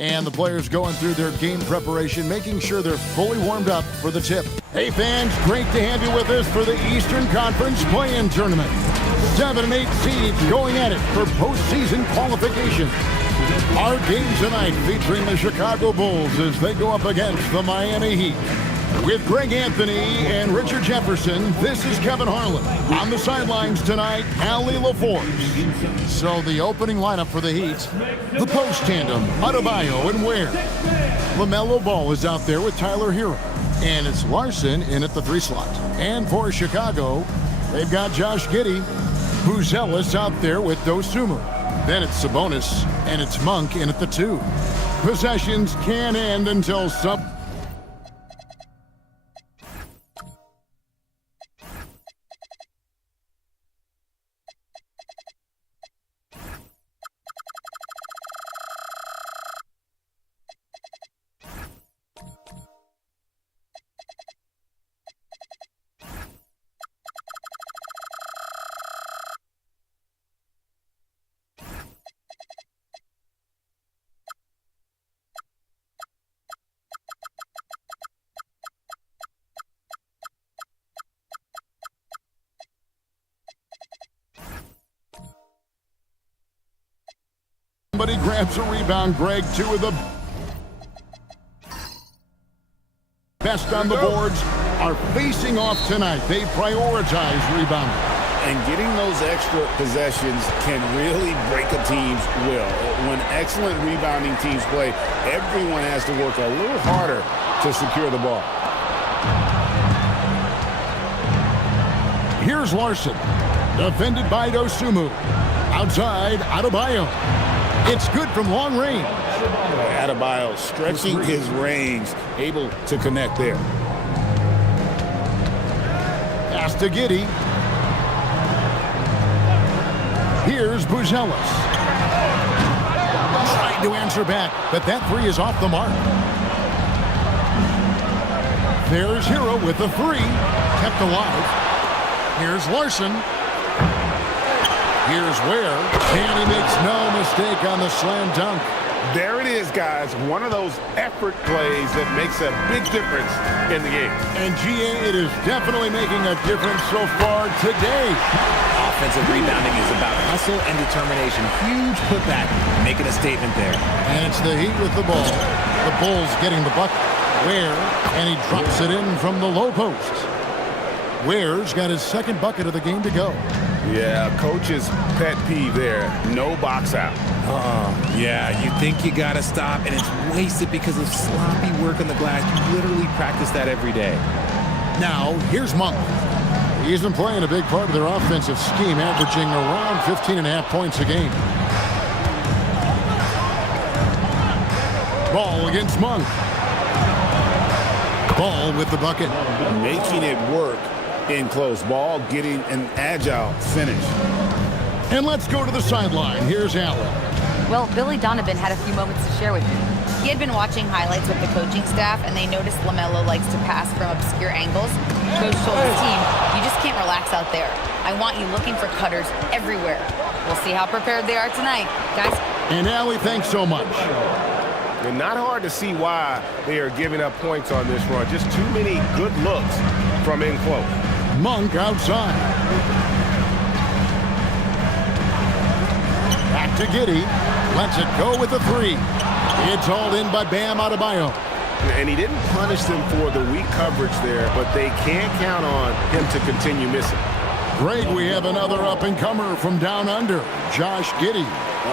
And the players going through their game preparation, making sure they're fully warmed up for the tip. Hey fans, great to have you with us for the Eastern Conference Play-In Tournament. 7 and 8 seeds going at it for postseason qualification. Our game tonight featuring the Chicago Bulls as they go up against the Miami Heat. With Greg Anthony and Richard Jefferson, this is Kevin Harlan. On the sidelines tonight, Allie LaForce. So the opening lineup for the Heat, the post tandem, Adebayo and Ware. LaMelo Ball is out there with Tyler Hero. And it's Larson in at the 3 slot. And for Chicago, they've got Josh Giddey, Buzelis out there with Dosunmu. Then it's Sabonis, and it's Monk in at the 2. Possessions can't end until some... Somebody grabs a rebound. Greg, 2 of the best on the boards are facing off tonight. They prioritize rebounding. And getting those extra possessions can really break a team's will. When excellent rebounding teams play, everyone has to work a little harder to secure the ball. Here's Larson, defended by Dosunmu. Outside, Adebayo. It's good from long range. Adebayo stretching his range, able to connect there. Pass to Giddey. Here's Buzelis. Trying to answer back, but that 3 is off the mark. There's Hero with the 3. Kept alive. Here's Larson. Here's Ware, and he makes no mistake on the slam dunk. There it is, guys. One of those effort plays that makes a big difference in the game. And GA, it is definitely making a difference so far today. Offensive rebounding is about hustle and determination. Huge putback, making a statement there. And it's the Heat with the ball. The Bulls getting the bucket. Ware, and he drops it in from the low post. Ware's got his 2nd bucket of the game to go. Yeah, coach's pet peeve there. No box out. Yeah, you think you got to stop, and it's wasted because of sloppy work on the glass. You literally practice that every day. Now, here's Monk. He's been playing a big part of their offensive scheme, averaging around 15.5 points a game. Ball against Monk. Ball with the bucket. Making it work in close. Ball getting an agile finish. And let's go to the sideline. Here's Allen. Well, Billy Donovan had a few moments to share with me. He had been watching highlights with the coaching staff, and they noticed LaMelo likes to pass from obscure angles. Coach told his team, you just can't relax out there. I want you looking for cutters everywhere. We'll see how prepared they are tonight, guys. And Allie, thanks so much. And not hard to see why they are giving up points on this run. Just too many good looks from in close. Monk outside. Back to Giddey. Lets it go with the 3. It's hauled in by Bam Adebayo. And he didn't punish them for the weak coverage there, but they can't count on him to continue missing. Greg, we have another up-and-comer from down under, Josh Giddey.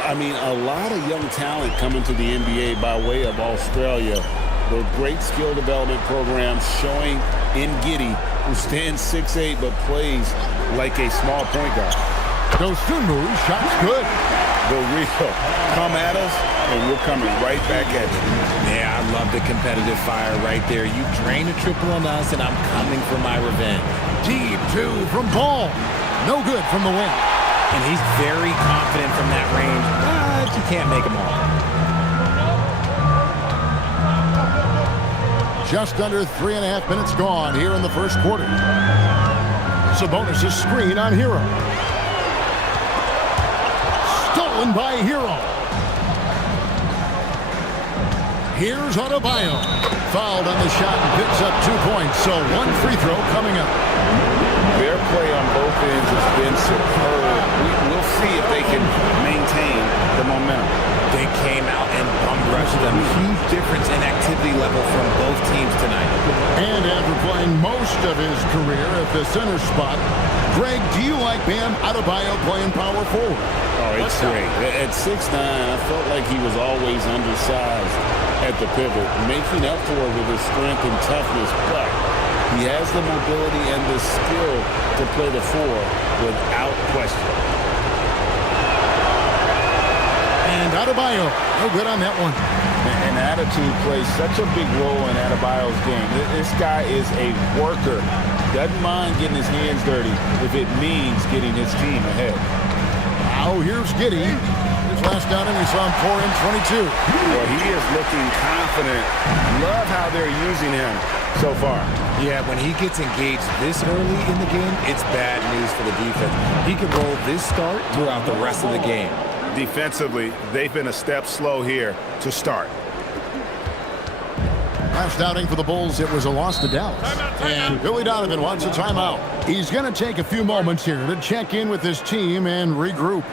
I mean, a lot of young talent coming to the NBA by way of Australia. The great skill development programs showing in Giddey, who stands 6'8", but plays like a small point guard. Dosunmu, shot's good. The real. Come at us, and we're coming right back at you. Yeah, I love the competitive fire right there. You drain a triple on us, and I'm coming for my revenge. Deep 2 from Ball. No good from the wing. And he's very confident from that range, but you can't make him all. Just under 3.5 minutes gone here in the first quarter. Sabonis' screen on Hero. Stolen by Hero. Here's Adebayo. Fouled on the shot and picks up 2 points. So one free throw coming up. Their play on both ends has been superb. We'll see if they can maintain the momentum. They came out and bum rushed them. Huge difference in activity level from both teams tonight. And after playing most of his career at the center spot, Greg, do you like Bam Adebayo playing power forward? Oh, it's great. At 6'9", I felt like he was always undersized at the pivot, making up for it with his strength and toughness. But he has the mobility and the skill to play the 4 without question. And Adebayo, no good on that one. And attitude plays such a big role in Adebayo's game. This guy is a worker. Doesn't mind getting his hands dirty if it means getting his team ahead. Now here's Giddey. His last outing, we saw him pour in 22. Well, he is looking confident. Love how they're using him so far. Yeah, when he gets engaged this early in the game, it's bad news for the defense. He can roll this start throughout the rest of the game. Defensively, they've been a step slow here to start. Last outing for the Bulls, it was a loss to Dallas. And Billy Donovan wants a timeout. He's going to take a few moments here to check in with his team and regroup.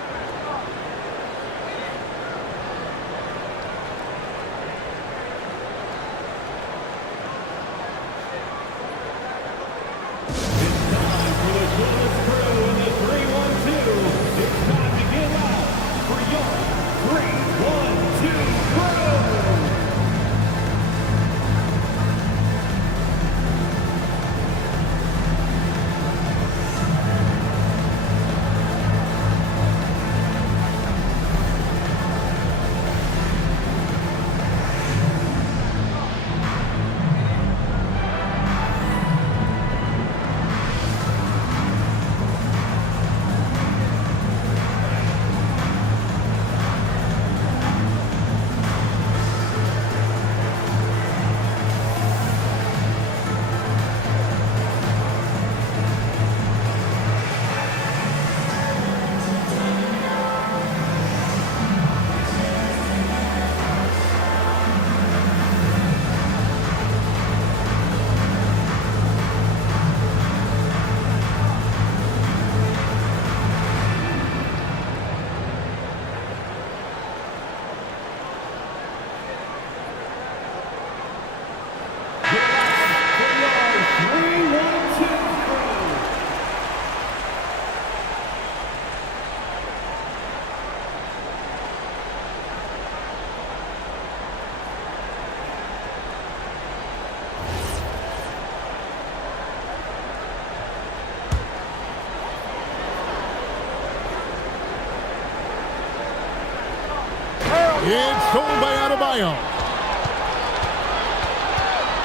It's stolen by Adebayo.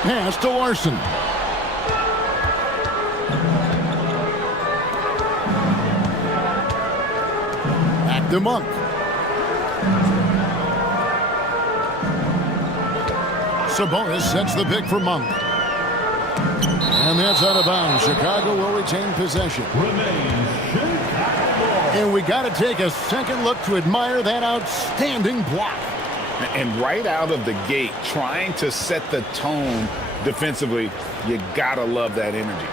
Pass to Larson. Back to Monk. Sabonis sets the pick for Monk. And that's out of bounds. Chicago will retain possession. And we got to take a second look to admire that outstanding block. And right out of the gate, trying to set the tone defensively, you got to love that energy.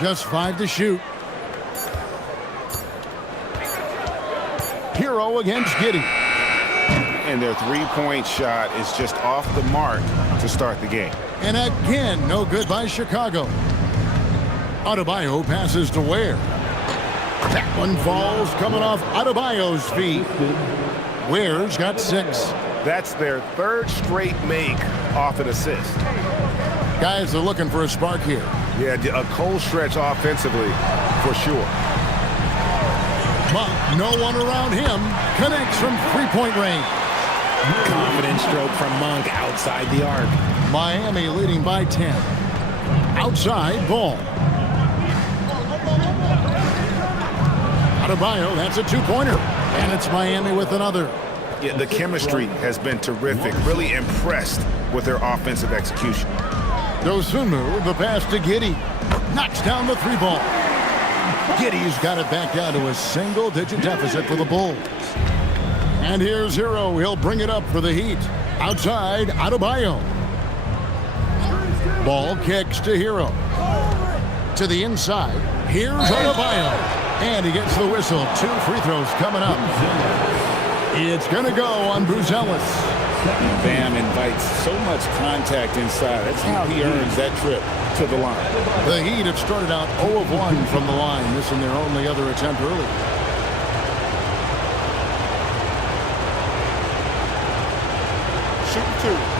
Just 5 to shoot. Hero against Giddey. And their three-point shot is just off the mark to start the game. And again, no good by Chicago. Adebayo passes to Ware. That one falls coming off Adebayo's feet. Ware's got 6. That's their third straight make off an assist. Guys are looking for a spark here. Yeah, a cold stretch offensively for sure. Monk, no one around him, connects from three-point range. Confident stroke from Monk outside the arc. Miami leading by 10. Outside ball. Adebayo, that's a 2-pointer. And it's Miami with another. Yeah, the chemistry has been terrific. Really impressed with their offensive execution. Dosunmu, the pass to Giddey. Knocks down the 3-ball. Giddey's got it back down to a single-digit deficit for the Bulls. And here's Hero. He'll bring it up for the Heat. Outside, Adebayo. Ball kicks to Hero. To the inside. Here's Adebayo. And he gets the whistle. 2 free throws coming up. It's going to go on Buzelis. Bam invites so much contact inside. That's how he earns that trip to the line. The Heat have started out 0 of 1 from the line, missing their only other attempt early. Shooting 2.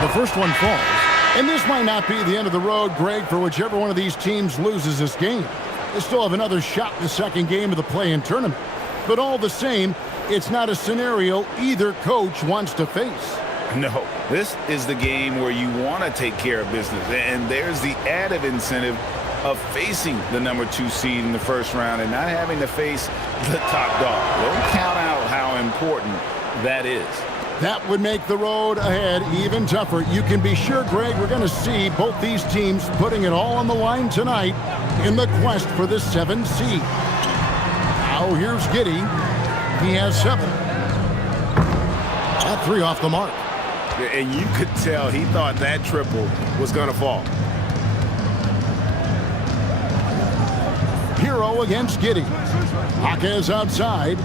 The first one falls. And this might not be the end of the road, Greg, for whichever one of these teams loses this game. They still have another shot in the second game of the play-in tournament. But all the same, it's not a scenario either coach wants to face. No, this is the game where you want to take care of business. And there's the added incentive of facing the number 2 seed in the first round and not having to face the top dog. Don't count out how important that is. That would make the road ahead even tougher. You can be sure, Greg, we're going to see both these teams putting it all on the line tonight in the quest for the 7th seed. Now here's Giddey. He has 7. That 3 off the mark. And you could tell he thought that triple was going to fall. Hero against Giddey. Jaquez outside.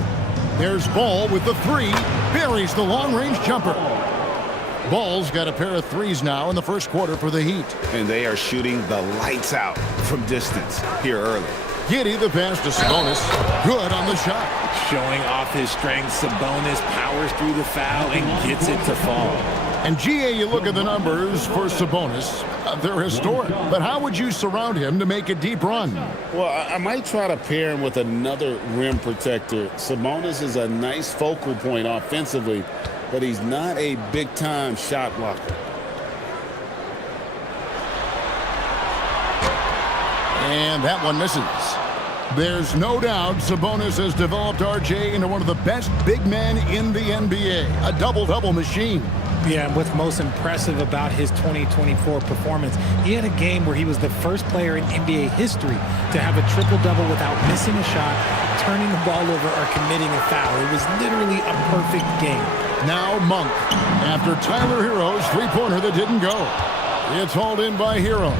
There's Ball with the 3. Buries the long-range jumper. Ball's got a pair of 3s now in the first quarter for the Heat. And they are shooting the lights out from distance here early. Giddey, the pass to Sabonis. Good on the shot. Showing off his strength, Sabonis powers through the foul and gets it to fall. And GA, you look at the numbers for Sabonis. They're historic. But how would you surround him to make a deep run? Well, I might try to pair him with another rim protector. Sabonis is a nice focal point offensively, but he's not a big-time shot blocker. And that one misses. There's no doubt Sabonis has developed RJ into one of the best big men in the NBA. A double-double machine. Yeah, and what's most impressive about his 2024 performance, he had a game where he was the first player in NBA history to have a triple-double without missing a shot, turning the ball over, or committing a foul. It was literally a perfect game. Now Monk, after Tyler Hero's three-pointer that didn't go. It's hauled in by Hero.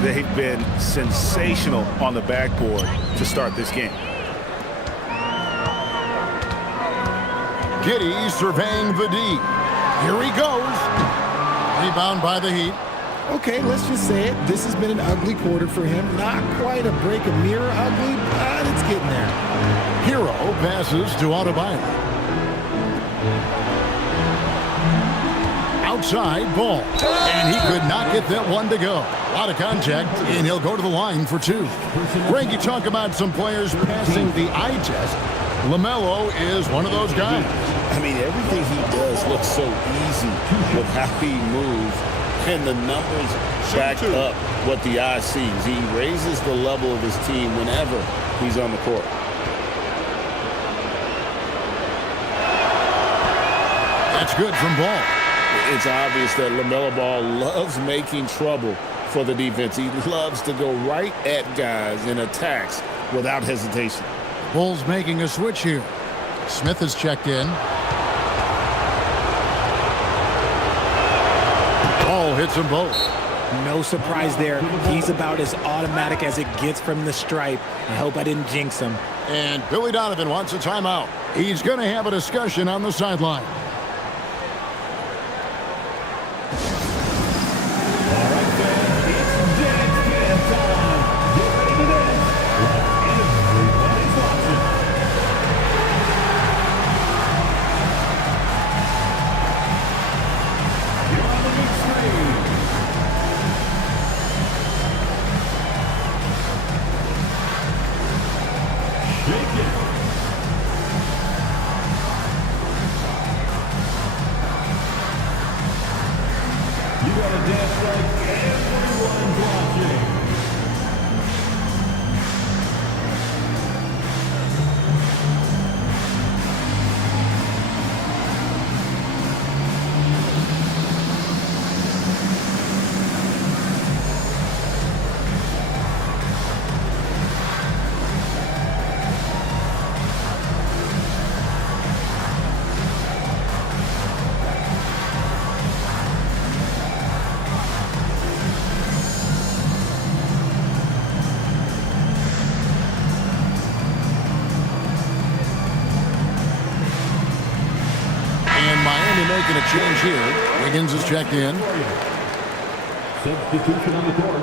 They've been sensational on the backboard to start this game. Giddey surveying the D. Here he goes. Rebound by the Heat. Okay, let's just say it. This has been an ugly quarter for him. Not quite a break a mirror ugly, but it's getting there. Hero passes to Adebayo. Outside Ball. And he could not get that one to go. A lot of contact, and he'll go to the line for 2. Greg, you talk about some players passing the eye test. LaMelo is one of those guys. I mean, everything he does looks so easy with how he moves, and the numbers back up what the eye sees. He raises the level of his team whenever he's on the court. That's good from Ball. It's obvious that LaMelo Ball loves making trouble for the defense. He loves to go right at guys in attacks without hesitation. Bulls making a switch here. Smith has checked in. Ball hits them both. No surprise there. He's about as automatic as it gets from the stripe. I hope I didn't jinx him. And Billy Donovan wants a timeout. He's going to have a discussion on the sideline. And a change here. Wiggins is checked in. Substitution on the court.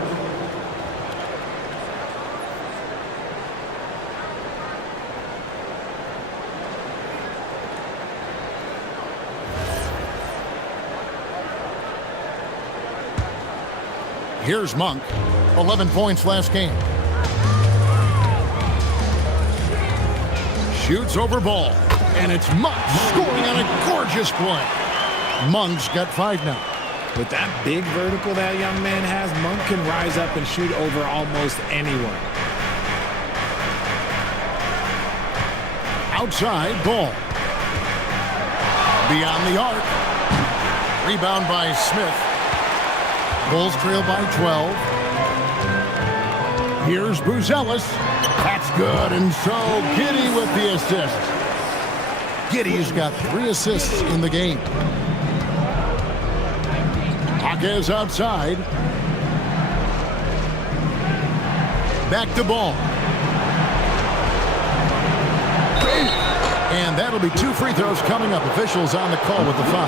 Here's Monk. 11 points last game. Shoots over ball. And it's Monk scoring on a gorgeous play. Monk's got 5 now. With that big vertical that young man has, Monk can rise up and shoot over almost anyone. Outside ball. Beyond the arc. Rebound by Smith. Bulls trail by 12. Here's Buzelis. That's good, and so Giddey with the assist. Giddey's got 3 assists in the game. Jaquez outside. Back to ball. And that'll be 2 free throws coming up. Officials on the call with the foul.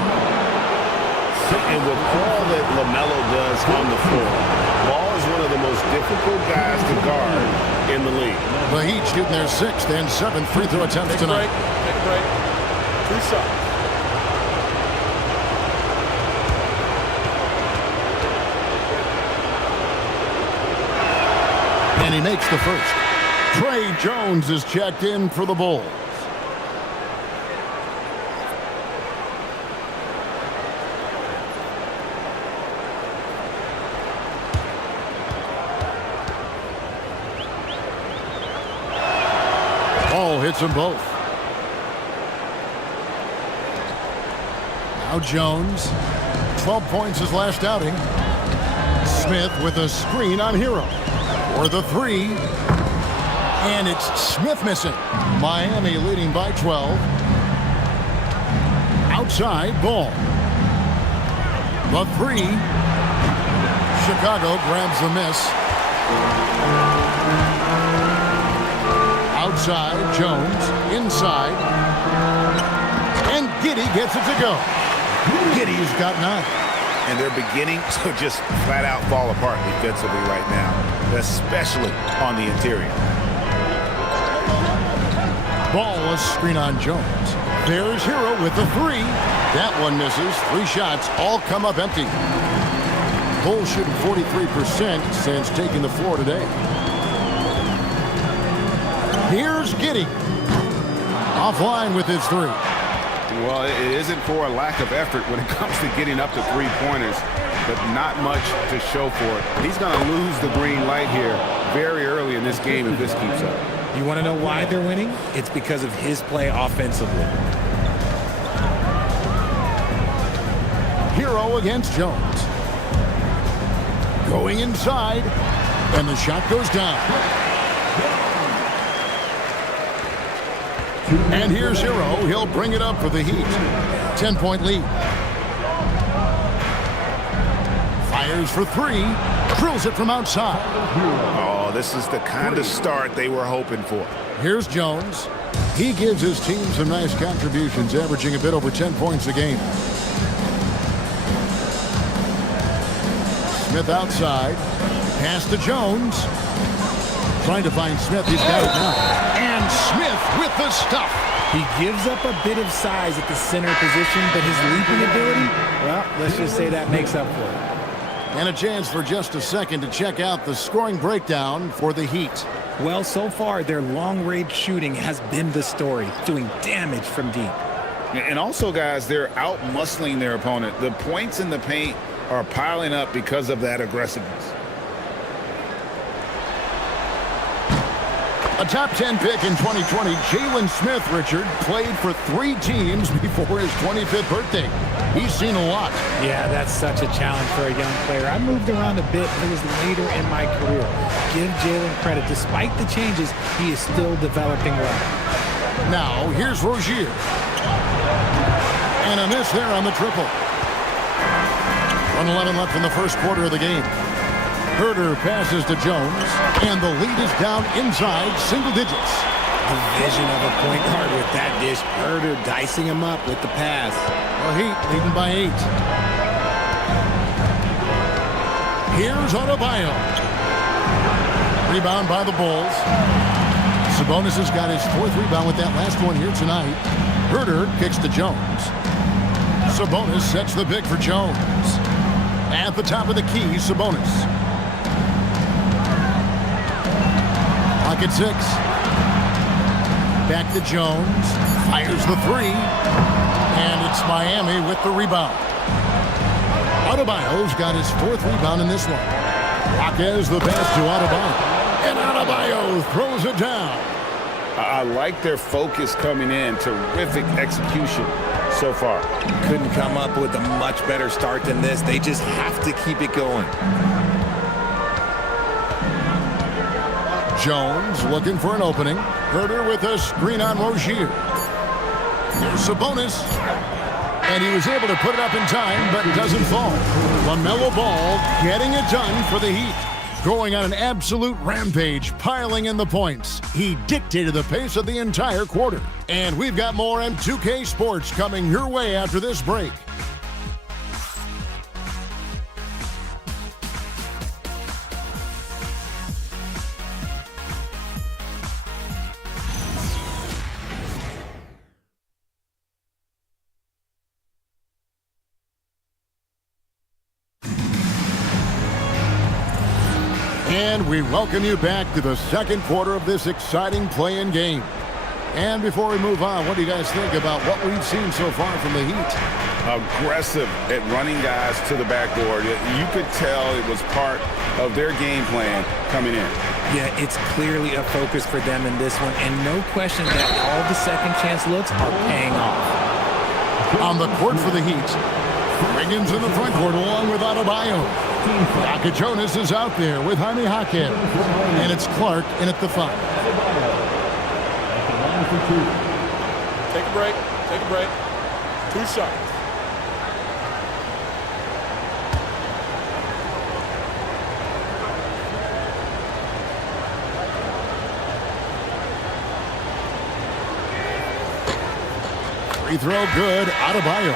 And with all that LaMelo does on the floor, Ball is one of the most difficult guys to guard in the league. The Heat shooting their 6th and 7th free throw attempts tonight. Take a break. 2 shots. And he makes the first. Trey Jones is checked in for the Bulls. Ball hits them both. Now Jones. 12 points his last outing. Smith with a screen on Hero. For the 3. And it's Smith missing. Miami leading by 12. Outside ball. The 3. Chicago grabs the miss. Outside, Jones, inside, and Giddey gets it to go. Giddey's got 9. And they're beginning to just flat out fall apart defensively right now, especially on the interior. Ball, a screen on Jones. There's Hero with the 3. That one misses. 3 shots, all come up empty. Bulls shooting 43% since taking the floor today. Here's Giddey. Offline with his 3. Well, it isn't for a lack of effort when it comes to getting up to 3-pointers, but not much to show for it. He's going to lose the green light here very early in this game if this keeps up. You want to know why they're winning? It's because of his play offensively. Hero against Jones. Going inside, and the shot goes down. And here's Hero. He'll bring it up for the Heat. 10-point lead. Fires for 3. Drills it from outside. Oh, this is the kind of start they were hoping for. Here's Jones. He gives his team some nice contributions, averaging a bit over 10 points a game. Smith outside. Pass to Jones. Trying to find Smith. He's got it now. And Smith with the stuff. He gives up a bit of size at the center position, but his leaping ability, well, let's just say that makes up for it. And a chance for just a second to check out the scoring breakdown for the Heat. Well, so far, their long-range shooting has been the story, doing damage from deep. And also, guys, they're out-muscling their opponent. The points in the paint are piling up because of that aggressiveness. A top 10 pick in 2020, Jalen Smith, Richard, played for 3 teams before his 25th birthday. He's seen a lot. Yeah, that's such a challenge for a young player. I moved around a bit. It was later in my career. Give Jalen credit. Despite the changes, he is still developing well. Now, here's Rozier. And a miss there on the triple. 1:11 left in the first quarter of the game. Herter passes to Jones, and the lead is down inside single digits. The vision of a point guard with that dish. Herder dicing him up with the pass. The Heat leading by 8. Here's Adebayo. Rebound by the Bulls. Sabonis has got his 4th rebound with that last one here tonight. Herder kicks to Jones. Sabonis sets the pick for Jones. At the top of the key, Sabonis. Clock at 6. Back to Jones. Fires the 3. And it's Miami with the rebound. Adebayo's got his 4th rebound in this one. Jaquez the pass to Adebayo. And Adebayo throws it down. I like their focus coming in. Terrific execution so far. Couldn't come up with a much better start than this. They just have to keep it going. Jones looking for an opening. Herder with a screen on Rozier. There's Sabonis. And he was able to put it up in time, but it doesn't fall. LaMelo Ball getting it done for the Heat. Going on an absolute rampage, piling in the points. He dictated the pace of the entire quarter. And we've got more M2K Sports coming your way after this break. And we welcome you back to the second quarter of this exciting play-in game. And before we move on, what do you guys think about what we've seen so far from the Heat? Aggressive at running guys to the backboard. You could tell it was part of their game plan coming in. Yeah, it's clearly a focus for them in this one, and no question that all the second chance looks are paying off. On the court for the Heat, Wiggins in the front court along with Adebayo. Jonas is out there with Jaime Jaquez. And it's Clark in at the 5. Take a break. Take a break. 2 shots. Free throw good. Adebayo.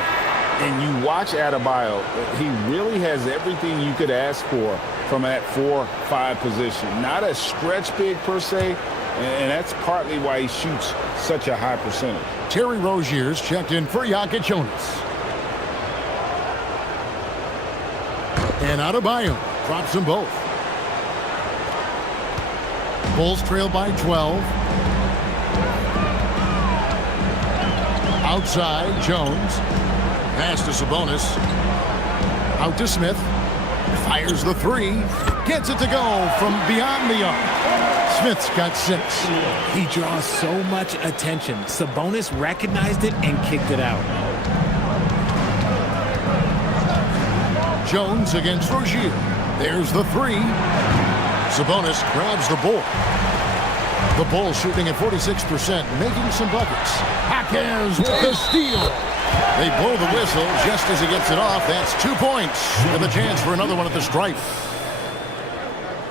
And you watch Adebayo, he really has everything you could ask for from that 4-5 position. Not a stretch big per se, and that's partly why he shoots such a high percentage. Terry Rozier's checked in for Jonas. And Adebayo drops them both. Bulls trail by 12. Outside, Jones. Pass to Sabonis. Out to Smith. Fires the 3. Gets it to go from beyond the arc. Smith's got 6. He draws so much attention. Sabonis recognized it and kicked it out. Jones against Rozier. There's the 3. Sabonis grabs the board. The Bulls shooting at 46%, making some buckets. Jaquez with the steal. They blow the whistle just as he gets it off. That's 2 points with a chance for another one at the stripe.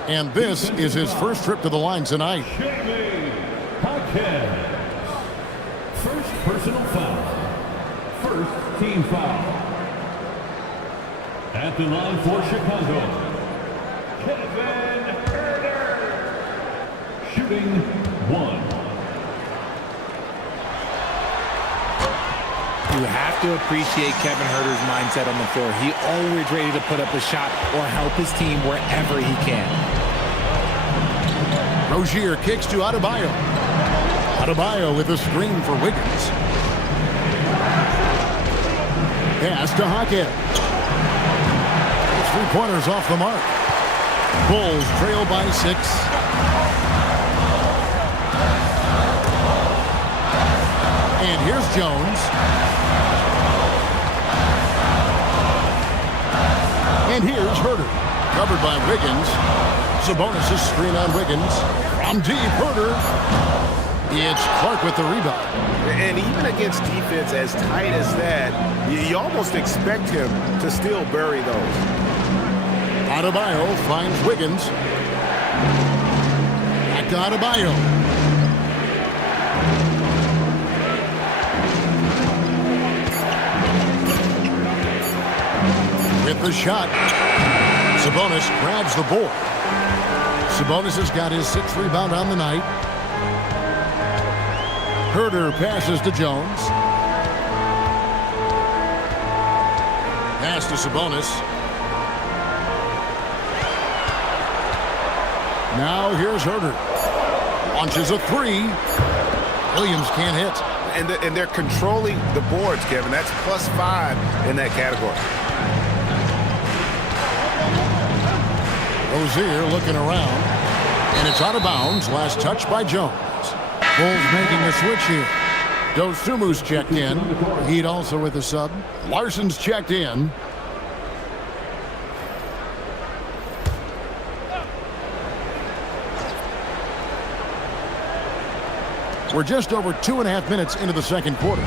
And this is his first trip to the line tonight. First personal foul. First team foul. At the line for Chicago, Kevin Herder. Shooting 1. You have to appreciate Kevin Herder's mindset on the floor. He always ready to put up a shot or help his team wherever he can. Rozier kicks to Adebayo. Adebayo with a screen for Wiggins. Pass to Jaquez. 3-pointers off the mark. Bulls trail by 6. And here's Jones. And here's Herder. Covered by Wiggins. Sabonis' screen on Wiggins. From deep, Herder. It's Clark with the rebound. And even against defense as tight as that, you almost expect him to still bury those. Adebayo finds Wiggins. Back to Adebayo. With the shot, Sabonis grabs the board. Sabonis has got his 6th rebound on the night. Herter passes to Jones. Pass to Sabonis. Now here's Herter. Launches a 3. Williams can't hit. And they're controlling the boards, Kevin. That's +5 in that category. Rozier looking around, and it's out of bounds. Last touch by Jones. Bulls making a switch here. Dosumu's checked in. Heat also with a sub. Larson's checked in. We're just over 2.5 minutes into the second quarter.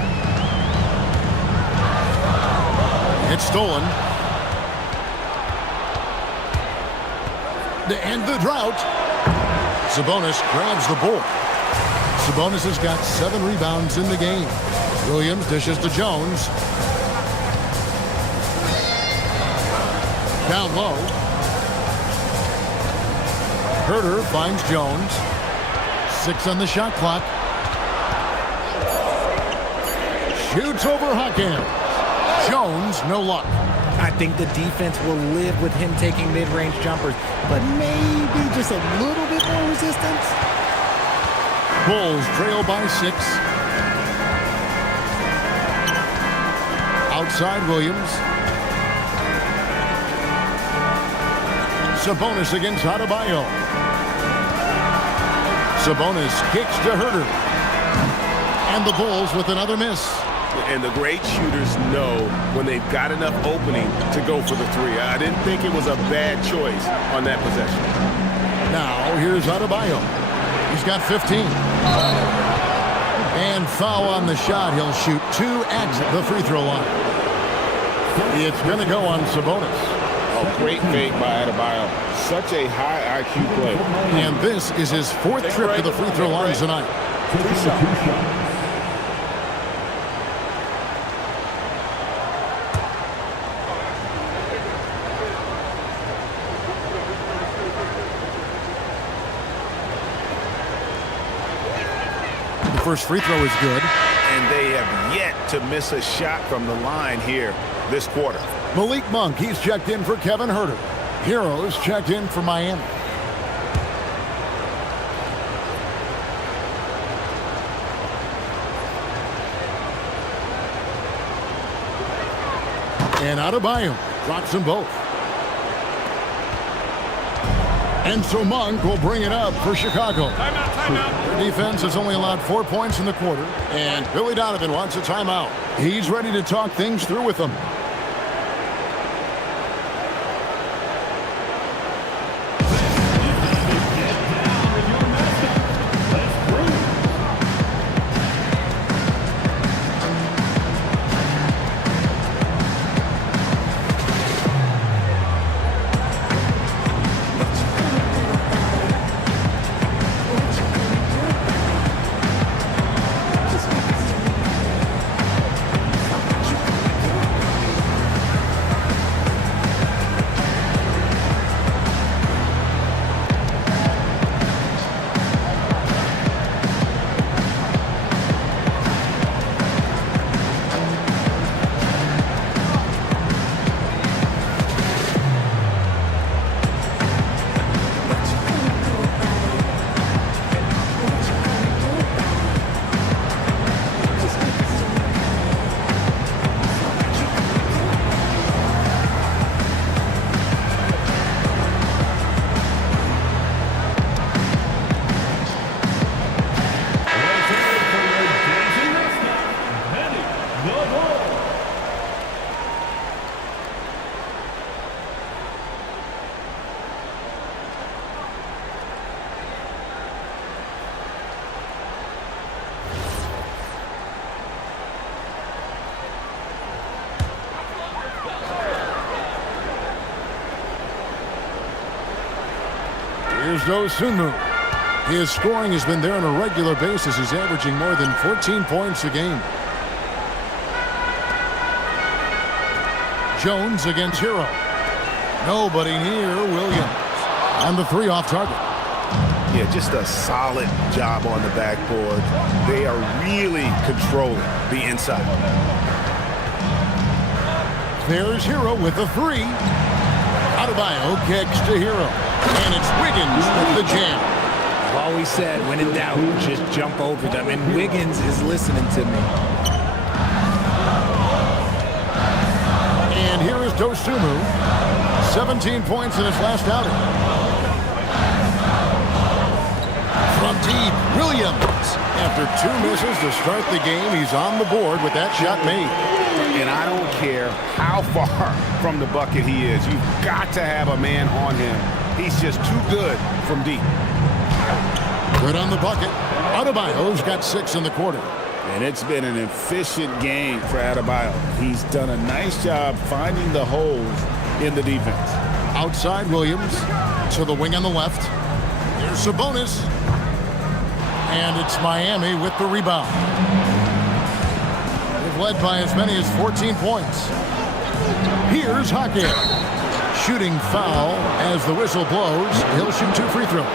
It's stolen. To end the drought, Sabonis grabs the board. Sabonis has got 7 rebounds in the game. Williams dishes to Jones. Down low. Herter finds Jones. 6 on the shot clock. Shoots over Hawkins. Jones, no luck. I think the defense will live with him taking mid-range jumpers, but maybe just a little bit more resistance. Bulls trail by 6. Outside Williams. Sabonis against Adebayo. Sabonis kicks to Herter. And the Bulls with another miss. And the great shooters know when they've got enough opening to go for the 3. I didn't think it was a bad choice on that possession. Now here's Adebayo. He's got 15. And foul on the shot. He'll shoot 2 at the free throw line. It's going to go on Sabonis. Oh, great fake by Adebayo. Such a high IQ play. And this is his 4th trip to the free throw line tonight. First free throw is good. And they have yet to miss a shot from the line here this quarter. Malik Monk, he's checked in for Kevin Herter. Heroes checked in for Miami. And Adebayo drops them both. And so Monk will bring it up for Chicago. Timeout. Their defense has only allowed 4 points in the quarter, and Billy Donovan wants a timeout. He's ready to talk things through with them. Here's Dosunmu. His scoring has been there on a regular basis. He's averaging more than 14 points a game. Jones against Hero. Nobody near Williams. And the three off target. Yeah, just a solid job on the backboard. They are really controlling the inside. There's Hero with the three. Adebayo kicks to Hero. And it's Wiggins with the jam. I've always said, when in doubt, just jump over them. And Wiggins is listening to me. And here is Dosunmu. 17 points in his last outing. From deep, Williams. After two misses to start the game, he's on the board with that shot made. And I don't care how far from the bucket he is. You've got to have a man on him. He's just too good from deep. Good on the bucket. Adebayo's got 6 in the quarter. And it's been an efficient game for Adebayo. He's done a nice job finding the holes in the defense. Outside Williams to the wing on the left. Here's Sabonis. And it's Miami with the rebound. They've led by as many as 14 points. Here's Hockey. Shooting foul as the whistle blows. He'll shoot 2 free throws.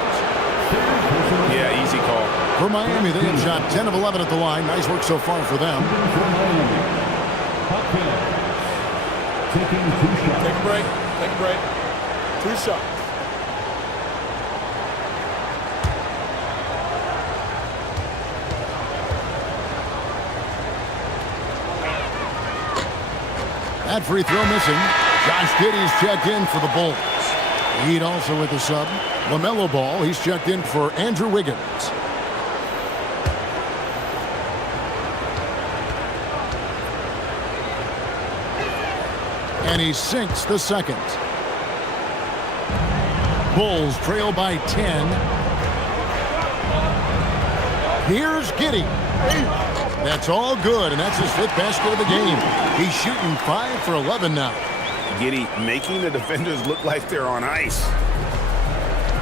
Yeah, easy call. For Miami, they have shot 10 of 11 at the line. Nice work so far for them. Taking 2 shots. Take a break. Take a break. 2 shots. That free throw missing. Josh Giddey's checked in for the Bulls. Heat also with the sub. LaMelo Ball, he's checked in for Andrew Wiggins. And he sinks the second. Bulls trail by 10. Here's Giddey. That's all good, and that's his 5th basket of the game. He's shooting 5 for 11 now. Giddey making the defenders look like they're on ice.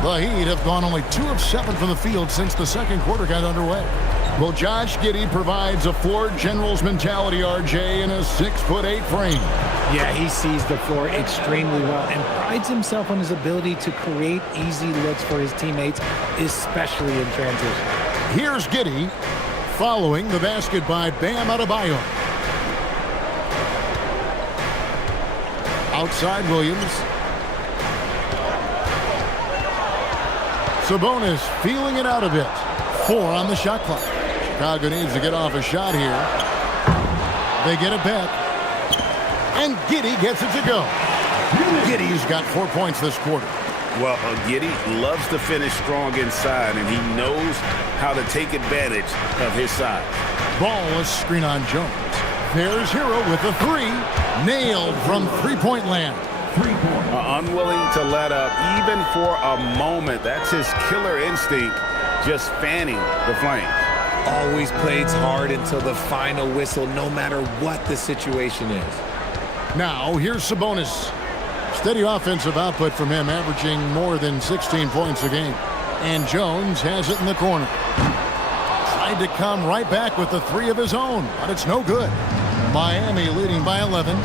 The Heat have gone only 2 of 7 from the field since the second quarter got underway. Well, Josh Giddey provides a floor general's mentality, RJ, in a 6'8" frame. Yeah, he sees the floor extremely well and prides himself on his ability to create easy looks for his teammates, especially in transition. Here's Giddey following the basket by Bam Adebayo. Outside Williams. Sabonis feeling it out a bit. 4 on the shot clock. Chicago needs to get off a shot here. They get it back. And Giddey gets it to go. Giddey's got 4 points this quarter. Well, Giddey loves to finish strong inside, and he knows how to take advantage of his size. Ball is screen on Jones. There's Hero with the 3. Nailed from three-point land. 3 points. Unwilling to let up even for a moment. That's his killer instinct, just fanning the flames. Always plays hard until the final whistle, no matter what the situation is. Now, here's Sabonis. Steady offensive output from him, averaging more than 16 points a game. And Jones has it in the corner. Tried to come right back with the 3 of his own, but it's no good. Miami leading by 11.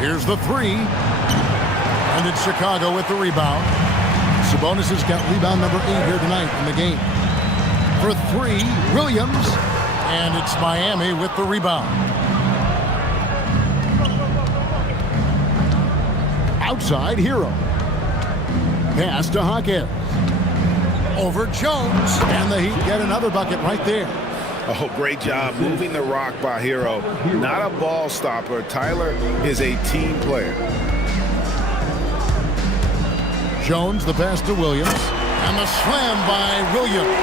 Here's the 3. And it's Chicago with the rebound. Sabonis has got rebound number 8 here tonight in the game. For 3, Williams. And it's Miami with the rebound. Outside, Hero. Pass to Hawkins. Over Jones. And the Heat get another bucket right there. Oh, great job moving the rock by Hero. Not a ball stopper. Tyler is a team player. Jones, the pass to Williams. And the slam by Williams.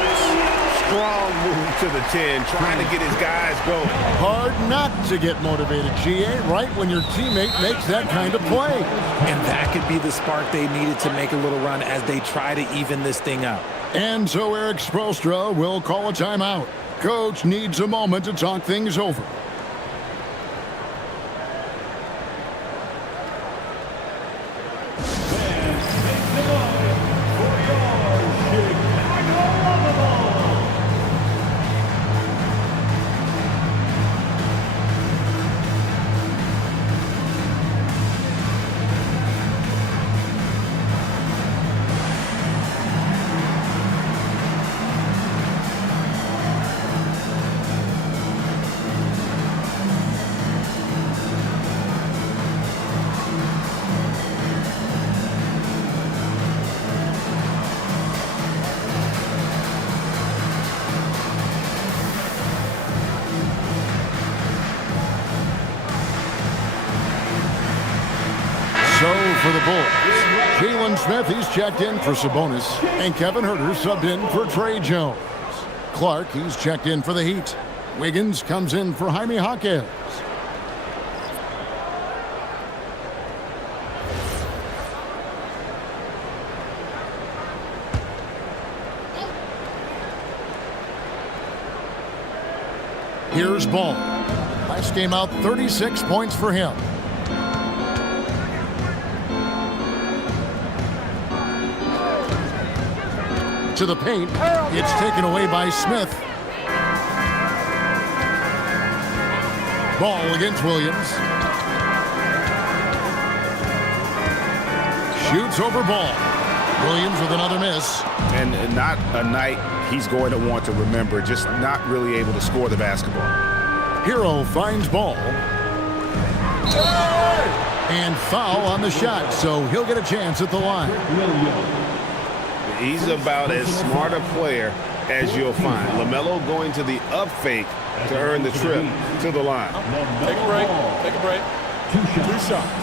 Strong move to the 10, trying to get his guys going. Hard not to get motivated, GA, right when your teammate makes that kind of play. And that could be the spark they needed to make a little run as they try to even this thing out. And so Eric Spoelstra will call a timeout. Coach needs a moment to talk things over. for the Bulls. Jalen Smith, he's checked in for Sabonis. And Kevin Huerter subbed in for Trey Jones. Clark, he's checked in for the Heat. Wiggins comes in for Jaime Jaquez. Here's Ball. Last game out, 36 points for him. To the paint. It's taken away by Smith. Ball against Williams. Shoots over Ball. Williams with another miss. And not a night he's going to want to remember, just not really able to score the basketball. Hero finds Ball. And foul on the shot, so he'll get a chance at the line. He's about as smart a player as you'll find. LaMelo going to the up fake to earn the trip to the line. Take a break. Take a break. Two shots.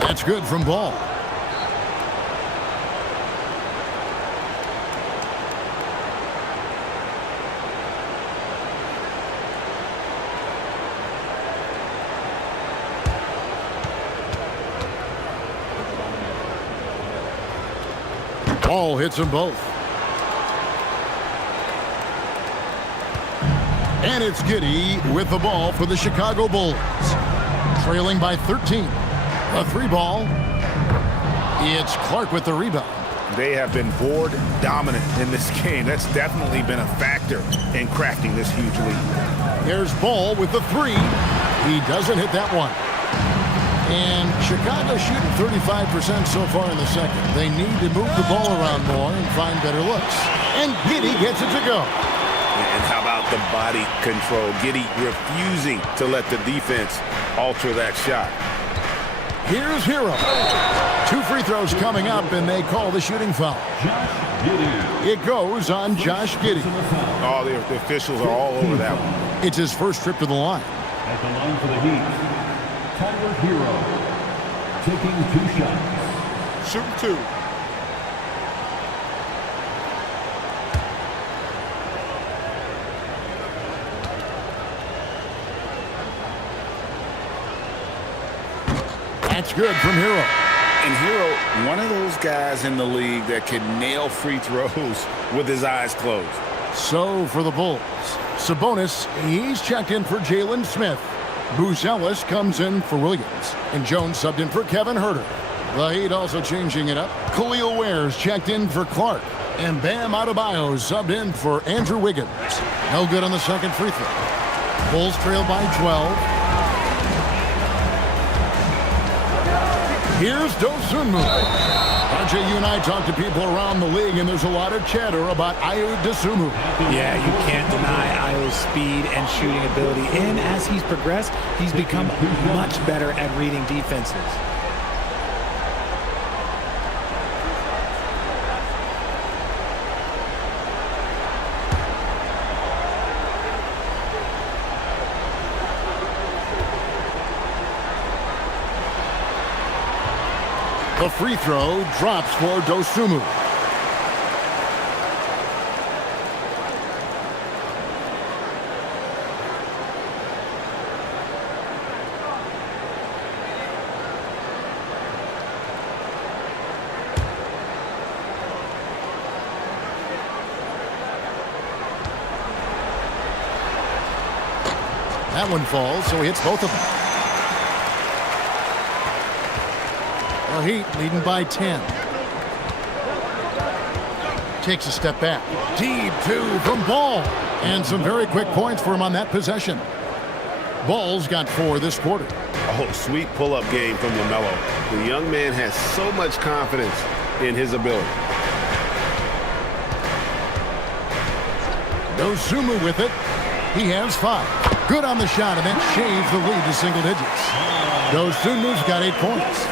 That's good from Ball. Ball hits them both. And it's Giddey with the ball for the Chicago Bulls. Trailing by 13. A three ball. It's Clark with the rebound. They have been board dominant in this game. That's definitely been a factor in crafting this huge lead. There's Ball with the three. He doesn't hit that one. And Chicago shooting 35% so far in the second. They need to move the ball around more and find better looks. And Giddey gets it to go. And how about the body control? Giddey refusing to let the defense alter that shot. Here's Hero. 2 free throws coming up, and they call the shooting foul. It goes on Josh Giddey. Oh, the officials are all over that one. It's his first trip to the line. At the line for the Heat, Tyler Hero, taking 2 shots. Shooting 2. That's good from Hero. And Hero, one of those guys in the league that can nail free throws with his eyes closed. So for the Bulls, Sabonis, he's checked in for Jalen Smith. Buzelis comes in for Williams. And Jones subbed in for Kevin Huerter. The Heat also changing it up. Khalil Ware's checked in for Clark. And Bam Adebayo subbed in for Andrew Wiggins. No good on the second free throw. Bulls trail by 12. Here's Dosunmu. RJ, you and I talk to people around the league, and there's a lot of chatter about Ayo Dosunmu. Yeah, you can't deny Ayo's speed and shooting ability. And as he's progressed, he's become much better at reading defenses. The free throw drops for Dosunmu. That one falls, so he hits both of them. The Heat leading by 10. Takes a step back. Deep 2 from Ball. And some very quick points for him on that possession. Ball's got 4 this quarter. Oh, sweet pull-up game from LaMelo. The young man has so much confidence in his ability. Dosunmu with it. He has 5. Good on the shot, and that shaves the lead to single digits. Dosunmu's got 8 points.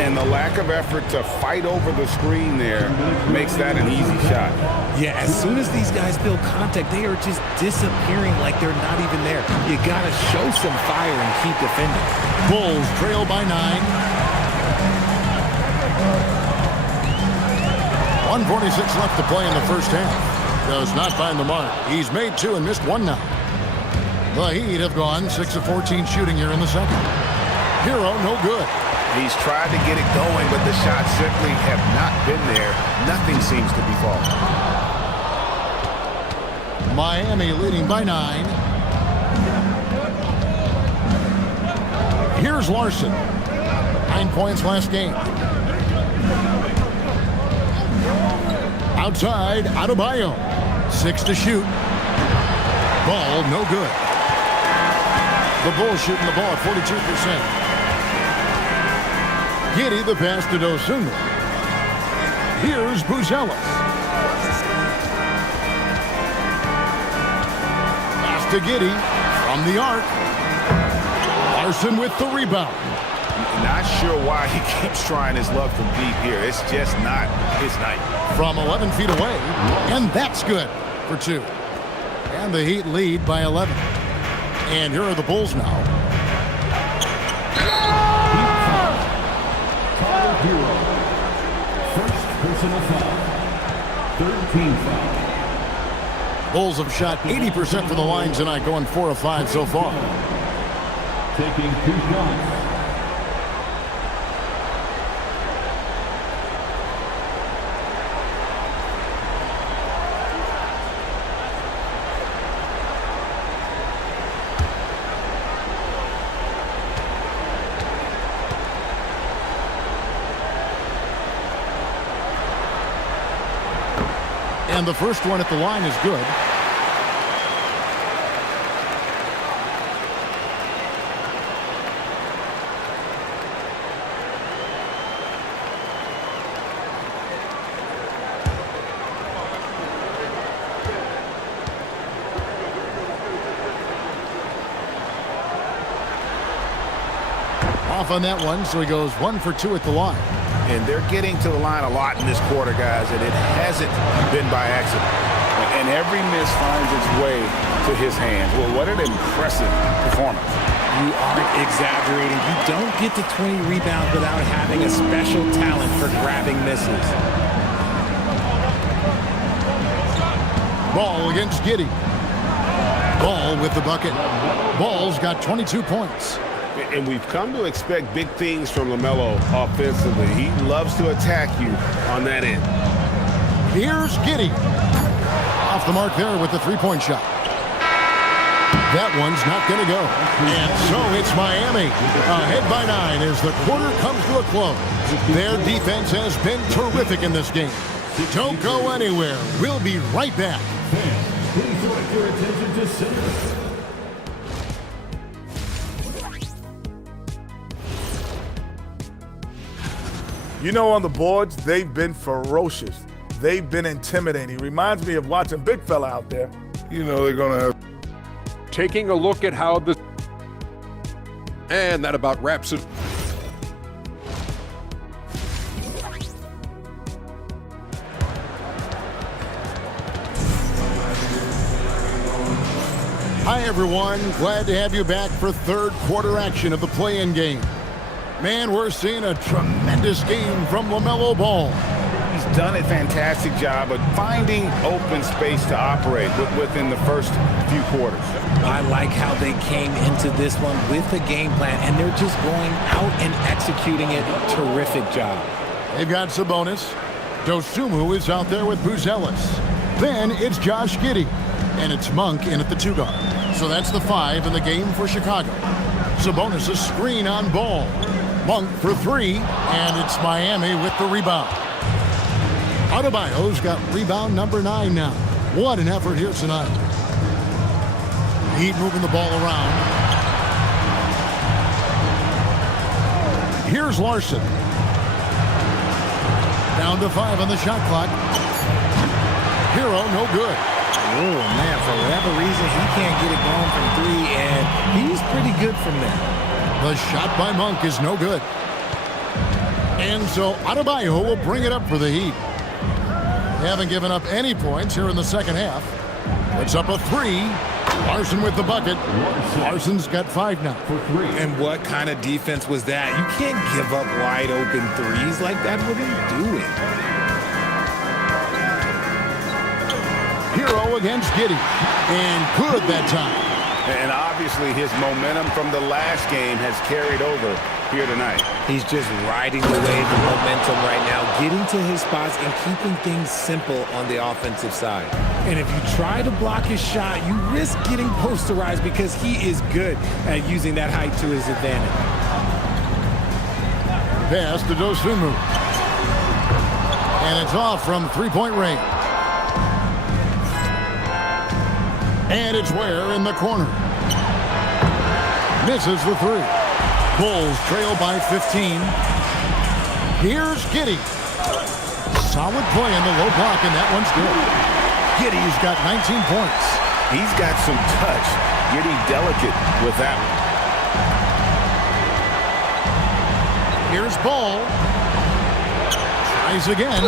And the lack of effort to fight over the screen there makes that an easy shot. Yeah, as soon as these guys feel contact, they are just disappearing like they're not even there. You got to show some fire and keep defending. Bulls trail by 9. 1:46 left to play in the first half. Does not find the mark. He's made 2 and missed 1 now. The Heat have gone 6 of 14 shooting here in the second. Hero, no good. He's tried to get it going, but the shots simply have not been there. Nothing seems to be falling. Miami leading by 9. Here's Larson. 9 points last game. Outside, Adebayo. 6 to shoot. Ball, no good. The Bulls shooting the ball at 42%. Giddey the pass to Dosunmu. Here's Buzelis. Pass to Giddey from the arc. Larson with the rebound. Not sure why he keeps trying his luck from deep here. It's just not his night. From 11 feet away, and that's good for 2. And the Heat lead by 11. And here are the Bulls now. Hero. First personal foul. 13 foul. Bulls have shot 80% from the line tonight, going 4 of 5 so far. Taking 2 shots. And the first one at the line is good. Off on that one, so he goes 1 for 2 at the line. And they're getting to the line a lot in this quarter, guys, and it hasn't been by accident. And every miss finds its way to his hands. Well, what an impressive performance. You aren't exaggerating. You don't get to 20 rebounds without having a special talent for grabbing misses. Ball against Giddey. Ball with the bucket. Ball's got 22 points. And we've come to expect big things from LaMelo offensively. He loves to attack you on that end. Here's Giddey. Off the mark there with the three-point shot. That one's not going to go. And so it's Miami ahead by 9 as the quarter comes to a close. Their defense has been terrific in this game. Don't go anywhere. We'll be right back. Please direct your attention to center. You know, on the boards, they've been ferocious. They've been intimidating. Reminds me of watching Big Fella out there. You know, they're going to... Taking a look at how the... And that about wraps it. Hi, everyone. Glad to have you back for third quarter action of the play-in game. Man, we're seeing a tremendous game from LaMelo Ball. He's done a fantastic job of finding open space to operate within the first few quarters. I like how they came into this one with a game plan, and they're just going out and executing it. Terrific job. They've got Sabonis. Dosunmu is out there with Buzelis. Then it's Josh Giddey, and it's Monk in at the 2 guard. So that's the 5 in the game for Chicago. Sabonis a screen on Ball. Monk for 3, and it's Miami with the rebound. Adebayo's got rebound number 9 now. What an effort here tonight. Heat moving the ball around. Here's Larson. Down to 5 on the shot clock. Hero, no good. Oh, man, for whatever reason, he can't get it going from 3, and he's pretty good from there. The shot by Monk is no good. And so Adebayo will bring it up for the Heat. They haven't given up any points here in the second half. It's up a 3. Larson with the bucket. Larson's got 5 now. And what kind of defense was that? You can't give up wide open threes like that. What are you doing? Hero against Giddey. And good that time. And obviously his momentum from the last game has carried over here tonight. He's just riding the wave of momentum right now, getting to his spots and keeping things simple on the offensive side. And if you try to block his shot, you risk getting posterized because he is good at using that height to his advantage. Pass to Dosunmu. And it's off from three-point range. And it's Ware in the corner. Misses the 3. Bulls trail by 15. Here's Giddey. Solid play in the low block, and that one's good. Giddey's got 19 points. He's got some touch. Giddey delicate with that one. Here's Ball. Tries again.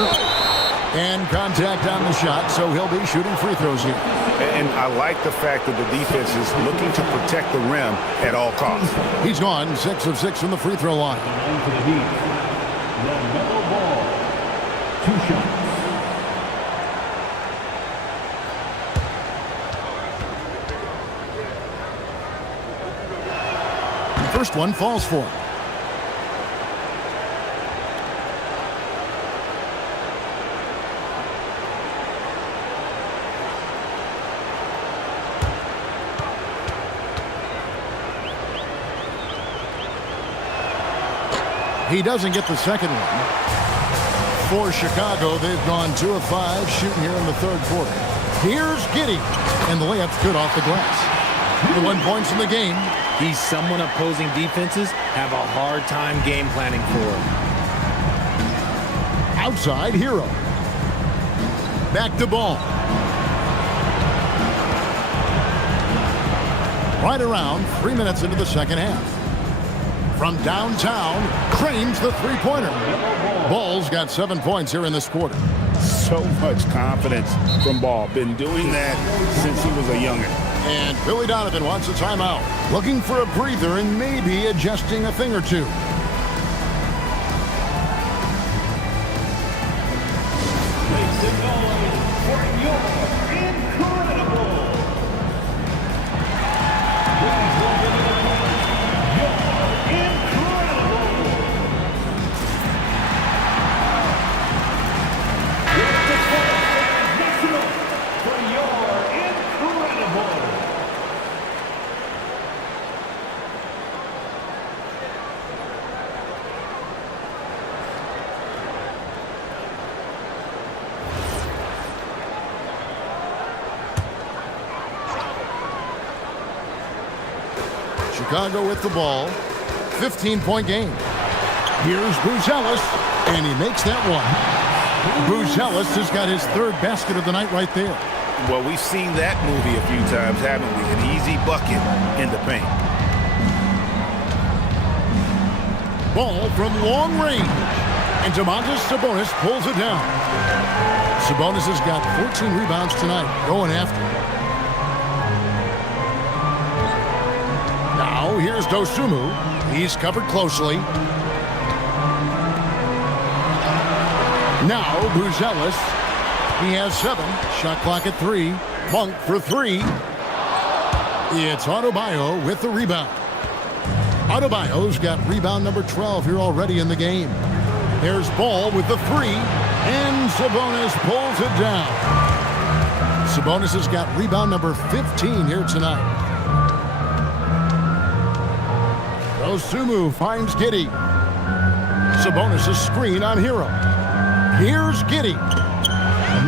And contact on the shot, so he'll be shooting free throws here. And I like the fact that the defense is looking to protect the rim at all costs. He's gone 6 of 6 from the free throw line. And for the Heat, LaMelo Ball. 2 shots. The first one falls for him. He doesn't get the second one. For Chicago, they've gone 2 of 5 shooting here in the third quarter. Here's Giddey, and the layup's good off the glass. The 1 points in the game. He's someone opposing defenses have a hard time game planning for. Outside, Hero. Back to Ball. Right around 3 minutes into the second half. From downtown, Crane's the three-pointer. Ball's got 7 points here in this quarter. So much confidence from Ball. Been doing that since he was a youngin'. And Billy Donovan wants a timeout. Looking for a breather and maybe adjusting a thing or two. Chicago with the ball. 15-point game. Here's Buzelis, and he makes that one. Buzelis has got his 3rd basket of the night right there. Well, we've seen that movie a few times, haven't we? An easy bucket in the paint. Ball from long range. And Domantas Sabonis pulls it down. Sabonis has got 14 rebounds tonight, going after it. Now, here's Dosunmu. He's covered closely. Now, Buzelis. He has 7. Shot clock at 3. Monk for 3. It's Adebayo with the rebound. Adebayo's got rebound number 12 here already in the game. There's Ball with the 3. And Sabonis pulls it down. Sabonis has got rebound number 15 here tonight. Dosunmu finds Giddey. Sabonis' screen on Hero. Here's Giddey.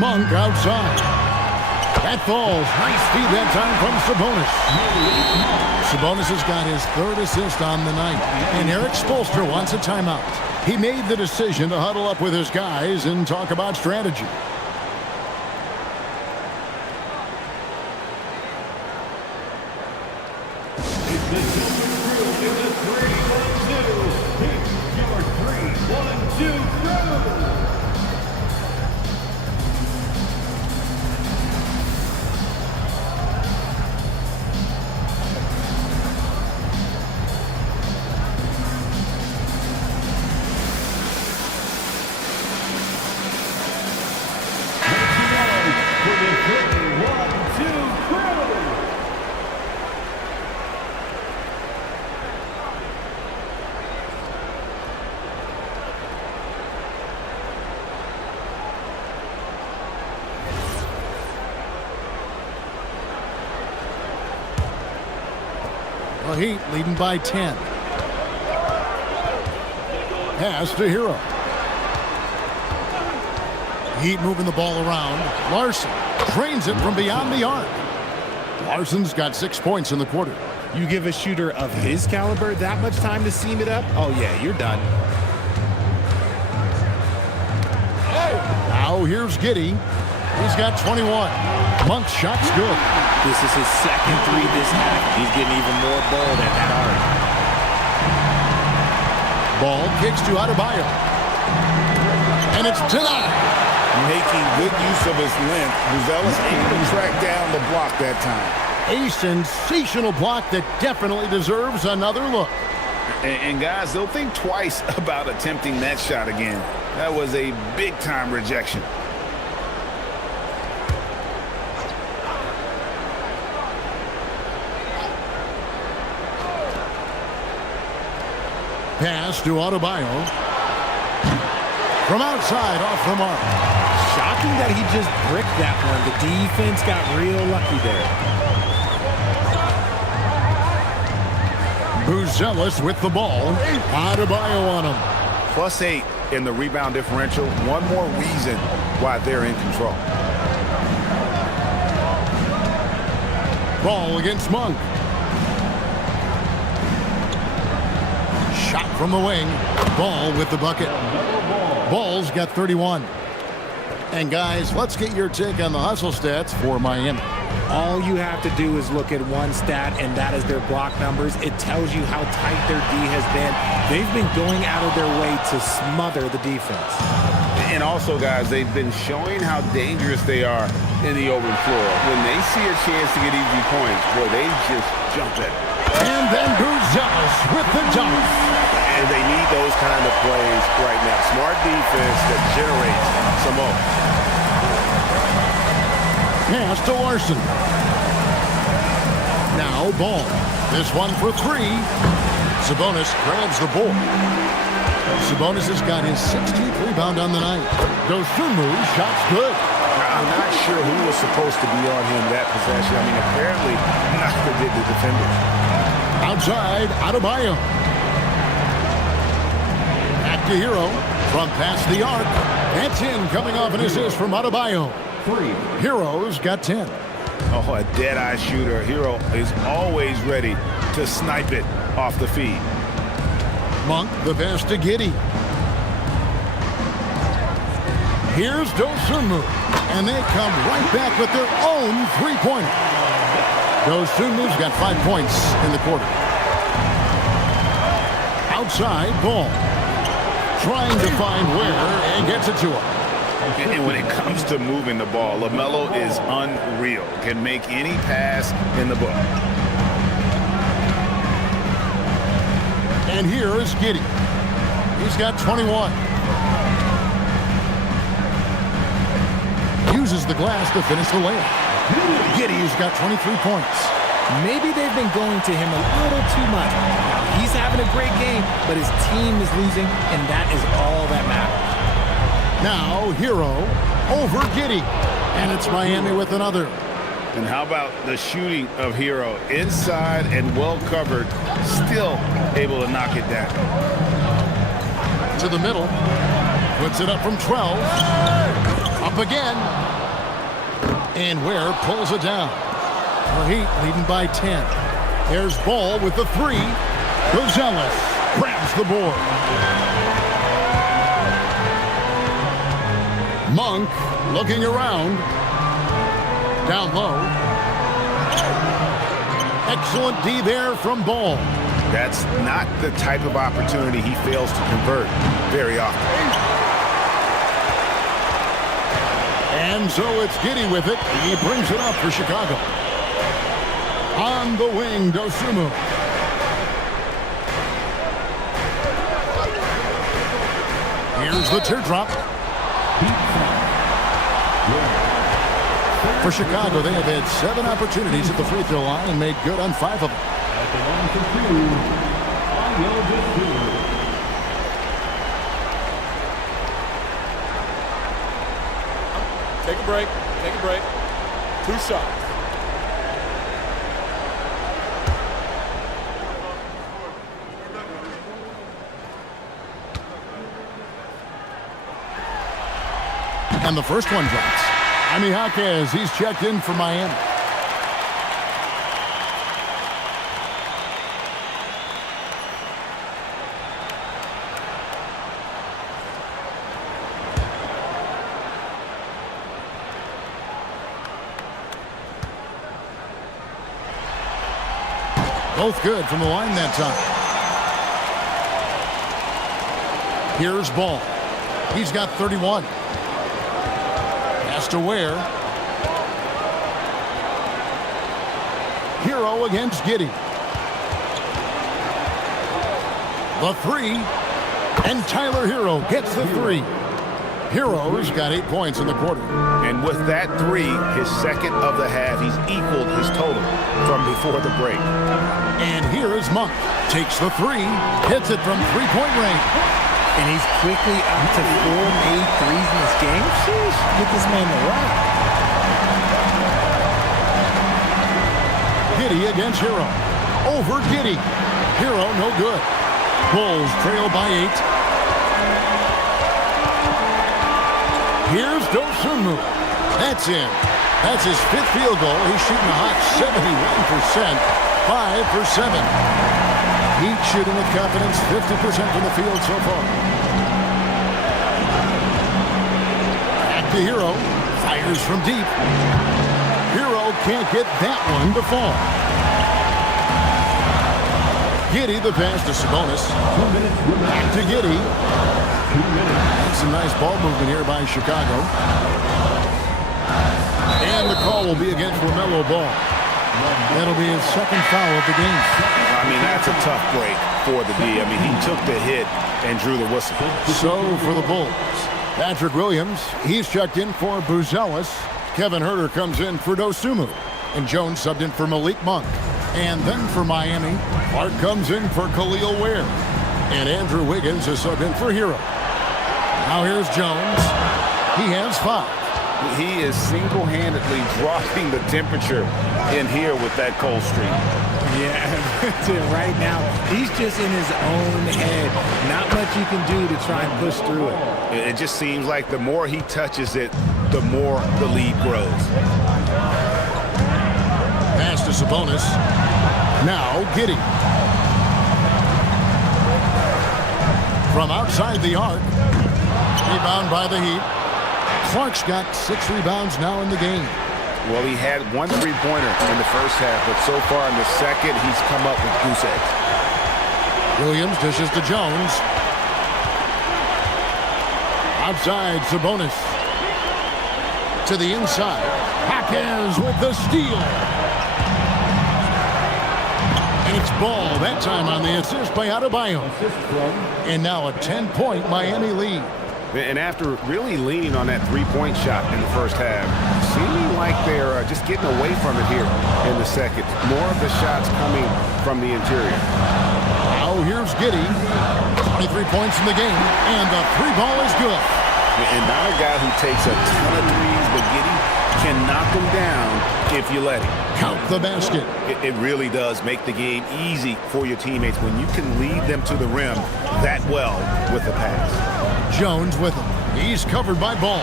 Monk outside. That falls. Nice feed that time from Sabonis. Sabonis has got his 3rd assist on the night. And Eric Spoelstra wants a timeout. He made the decision to huddle up with his guys and talk about strategy. It's the Silver Crew in the 3. 1-2 crew. The Heat leading by 10. Pass to Hero. Heat moving the ball around. Larson drains it from beyond the arc. Larson's got 6 points in the quarter. You give a shooter of his caliber that much time to seam it up? Oh, yeah, you're done. Now here's Giddey. He's got 21. Monk's shot's good. This is his second three this half. He's getting even more bold at that arc. Ball kicks to Adebayo. And it's denied. Making good use of his length. Buzelis able to track down the block that time. A sensational block that definitely deserves another look. And guys, they'll think twice about attempting that shot again. That was a big-time rejection. Pass to Adebayo. From outside, off the mark. Shocking that he just bricked that one. The defense got real lucky there. Buzelis with the ball. Adebayo on him. +8 in the rebound differential. One more reason why they're in control. Ball against Monk. Shot from the wing. Ball with the bucket. Ball's got 31. And guys, let's get your take on the hustle stats for Miami. All you have to do is look at one stat, and that is their block numbers. It tells you how tight their D has been. They've been going out of their way to smother the defense. And also, guys, they've been showing how dangerous they are in the open floor. When they see a chance to get easy points, boy, they just jump at it. And then Buzelis with the dunk. And they need those kind of plays right now. Smart defense that generates some more. Pass to Larson. Now Ball. This one for three. Sabonis grabs the ball. Sabonis has got his 16th rebound on the night. Dosunmu, shot's good. I'm not sure who was supposed to be on him that possession. I mean, apparently neither did the defenders. Outside, Adebayo. Back to Hero. From past the arc. That's in, coming off an assist from Adebayo. Hero's got 10. Oh, a dead-eye shooter. Hero is always ready to snipe it off the feed. Monk, the pass to Giddey. Here's Dosunmu. And they come right back with their own three-pointer. Dosunmu's got 5 points in the quarter. Outside, Ball. Trying to find where and gets it to him. And when it comes to moving the ball, LaMelo is unreal. Can make any pass in the book. And here is Giddey. He's got 21. Uses the glass to finish the layup. Giddey's got 23 points. Maybe they've been going to him a little too much. Now, he's having a great game, but his team is losing, and that is all that matters. Now, Hero over Giddey. And it's Miami with another. And how about the shooting of Hero? Inside and well covered, still able to knock it down. To the middle. Puts it up from 12. Up again. And Ware pulls it down. The Heat leading by 10. There's Ball with the three. Buzelis grabs the board. Monk looking around. Down low. Excellent D there from Ball. That's not the type of opportunity he fails to convert very often. And so it's Giddey with it. He brings it up for Chicago. On the wing, Dosunmu. Here's the teardrop. For Chicago, they have had 7 opportunities at the free throw line and made good on 5 of them. Take a break. Take a break. 2 shots. And the first one drops. Jaime Jaquez, he's checked in for Miami. Both good from the line that time. Here's Ball. He's got 31. Pass to Ware. Hero against Giddey. The 3. And Tyler Hero gets the 3. Hero's got 8 points in the quarter. And with that 3, his second of the half, he's equaled his total from before the break. And here is Monk. Takes the 3, hits it from 3-point range. And he's quickly up to 4 made threes in this game. Sheesh, get this man to rock. Giddey against Hero. Over Giddey. Hero no good. Bulls trail by 8. Here's Dosunmu. That's in. That's his 5th field goal. He's shooting a hot 71%. 5 for 7. Heat shooting with confidence. 50% from the field so far. Back to Hero. Fires from deep. Hero can't get that one to fall. Giddey the pass to Sabonis. Back to Giddey. Some nice ball movement here by Chicago. And the call will be against LaMelo Ball. That'll be his 2nd foul of the game. I mean, that's a tough break for the D. I mean, he took the hit and drew the whistle. So for the Bulls, Patrick Williams, he's checked in for Buzelis. Kevin Huerter comes in for Dosunmu. And Jones subbed in for Malik Monk. And then for Miami, Clark comes in for Khalil Ware. And Andrew Wiggins is subbed in for Hero. Now here's Jones. He has 5. He is single-handedly dropping the temperature in here with that cold streak. Yeah, right now, he's just in his own head. Not much you can do to try and push through it. It just seems like the more he touches it, the more the lead grows. Pass to Sabonis. Now Giddey. From outside the arc. Rebound by the Heat. Clark's got 6 rebounds now in the game. Well, he had 1 3-pointer in the first half, but so far in the second, he's come up with goose eggs. Williams dishes to Jones. Outside, Sabonis. To the inside. Jaquez with the steal. And it's Ball, that time on the assist by Adebayo. And now a 10-point Miami lead. And after really leaning on that 3-point shot in the first half, seeming like they're just getting away from it here in the second. More of the shots coming from the interior. Now here's Giddey. 23 points in the game, and the 3-ball is good. And not a guy who takes a ton of threes, but Giddey can knock them down if you let him. Count the basket. It really does make the game easy for your teammates when you can lead them to the rim that well with the pass. Jones with him. He's covered by Ball.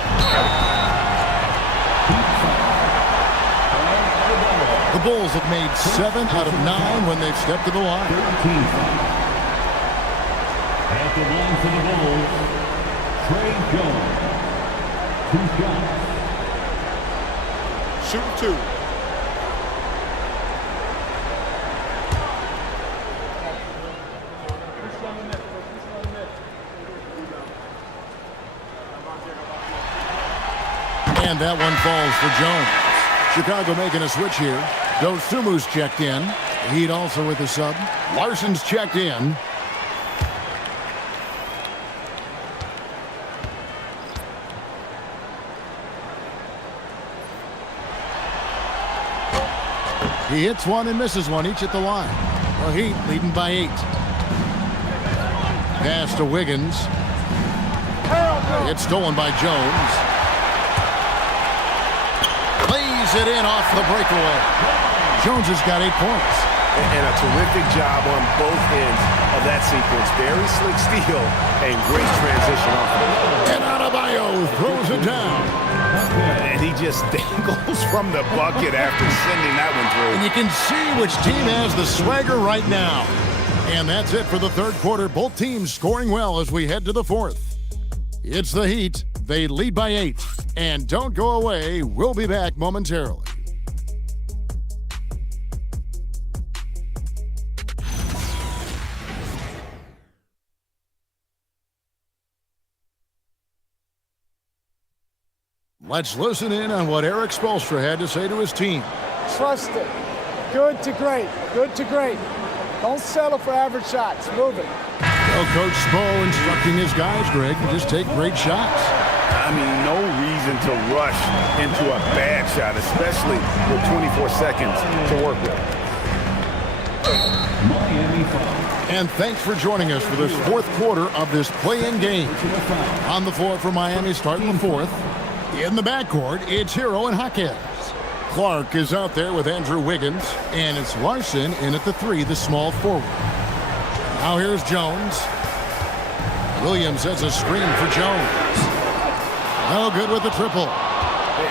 The Bulls have made 7 out of 9 when they've stepped to the line. At the line for the Bulls, Trey Jones. 2 shots. Shoot 2. And that one falls for Jones. Chicago making a switch here. Dosumu's checked in. Heat also with the sub. Larson's checked in. He hits one and misses one, each at the line. The Heat leading by 8. Pass to Wiggins. It's stolen by Jones. Lays it in off the breakaway. Jones has got 8 points. And a terrific job on both ends of that sequence. Very slick steal and great transition off of it. And Adebayo throws it down. And he just dangles from the bucket after sending that one through. And you can see which team has the swagger right now. And that's it for the third quarter. Both teams scoring well as we head to the fourth. It's the Heat. They lead by 8. And don't go away. We'll be back momentarily. Let's listen in on what Eric Spoelstra had to say to his team. Trust it. Good to great. Good to great. Don't settle for average shots. Move it. Well, Coach Spo instructing his guys, Greg, to just take great shots. I mean, no reason to rush into a bad shot, especially with 24 seconds to work with. And thanks for joining us for this fourth quarter of this play-in game. On the floor for Miami, starting the fourth. In the backcourt, it's Hero and Jaquez. Clark is out there with Andrew Wiggins, and it's Larson in at the 3, the small forward. Now here's Jones. Williams has a screen for Jones. No good with the triple.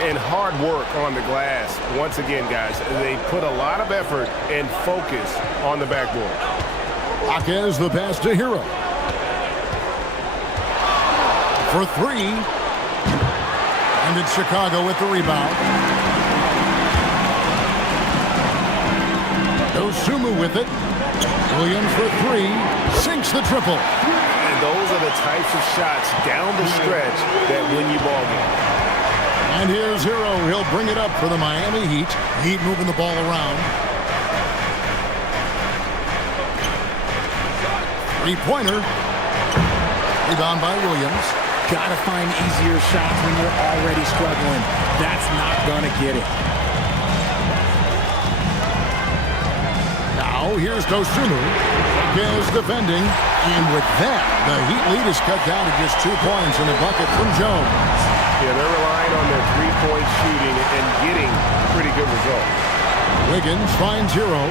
And hard work on the glass. Once again, guys, they put a lot of effort and focus on the backboard. Jaquez the pass to Hero. For 3. And it's Chicago with the rebound. Dosumu with it. Williams for 3. Sinks the triple. And those are the types of shots down the stretch that win you ball games. And here's Hero. He'll bring it up for the Miami Heat. Heat moving the ball around. 3-pointer. Rebound by Williams. Gotta find easier shots when you're already struggling. That's not gonna get it. Now here's Dosumu. Is defending. And with that, the Heat lead is cut down to just 2 points in the bucket from Jones. Yeah, they're relying on their three-point shooting and getting pretty good results. Wiggins finds Hero.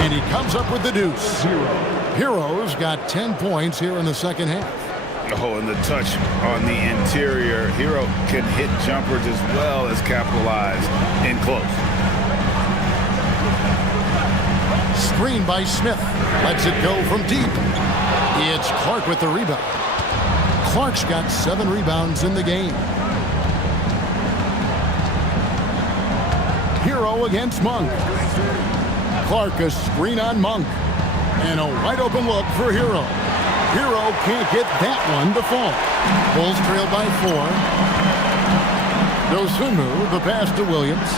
And he comes up with the deuce. Hero's got 10 points here in the second half. Oh, and the touch on the interior. Hero can hit jumpers as well as capitalize in close. Screen by Smith. Lets it go from deep. It's Clark with the rebound. Clark's got 7 rebounds in the game. Hero against Monk. Clark a screen on Monk. And a wide open look for Hero. Hero can't get that one to fall. Bulls trailed by 4. Dosumu, the pass to Williams.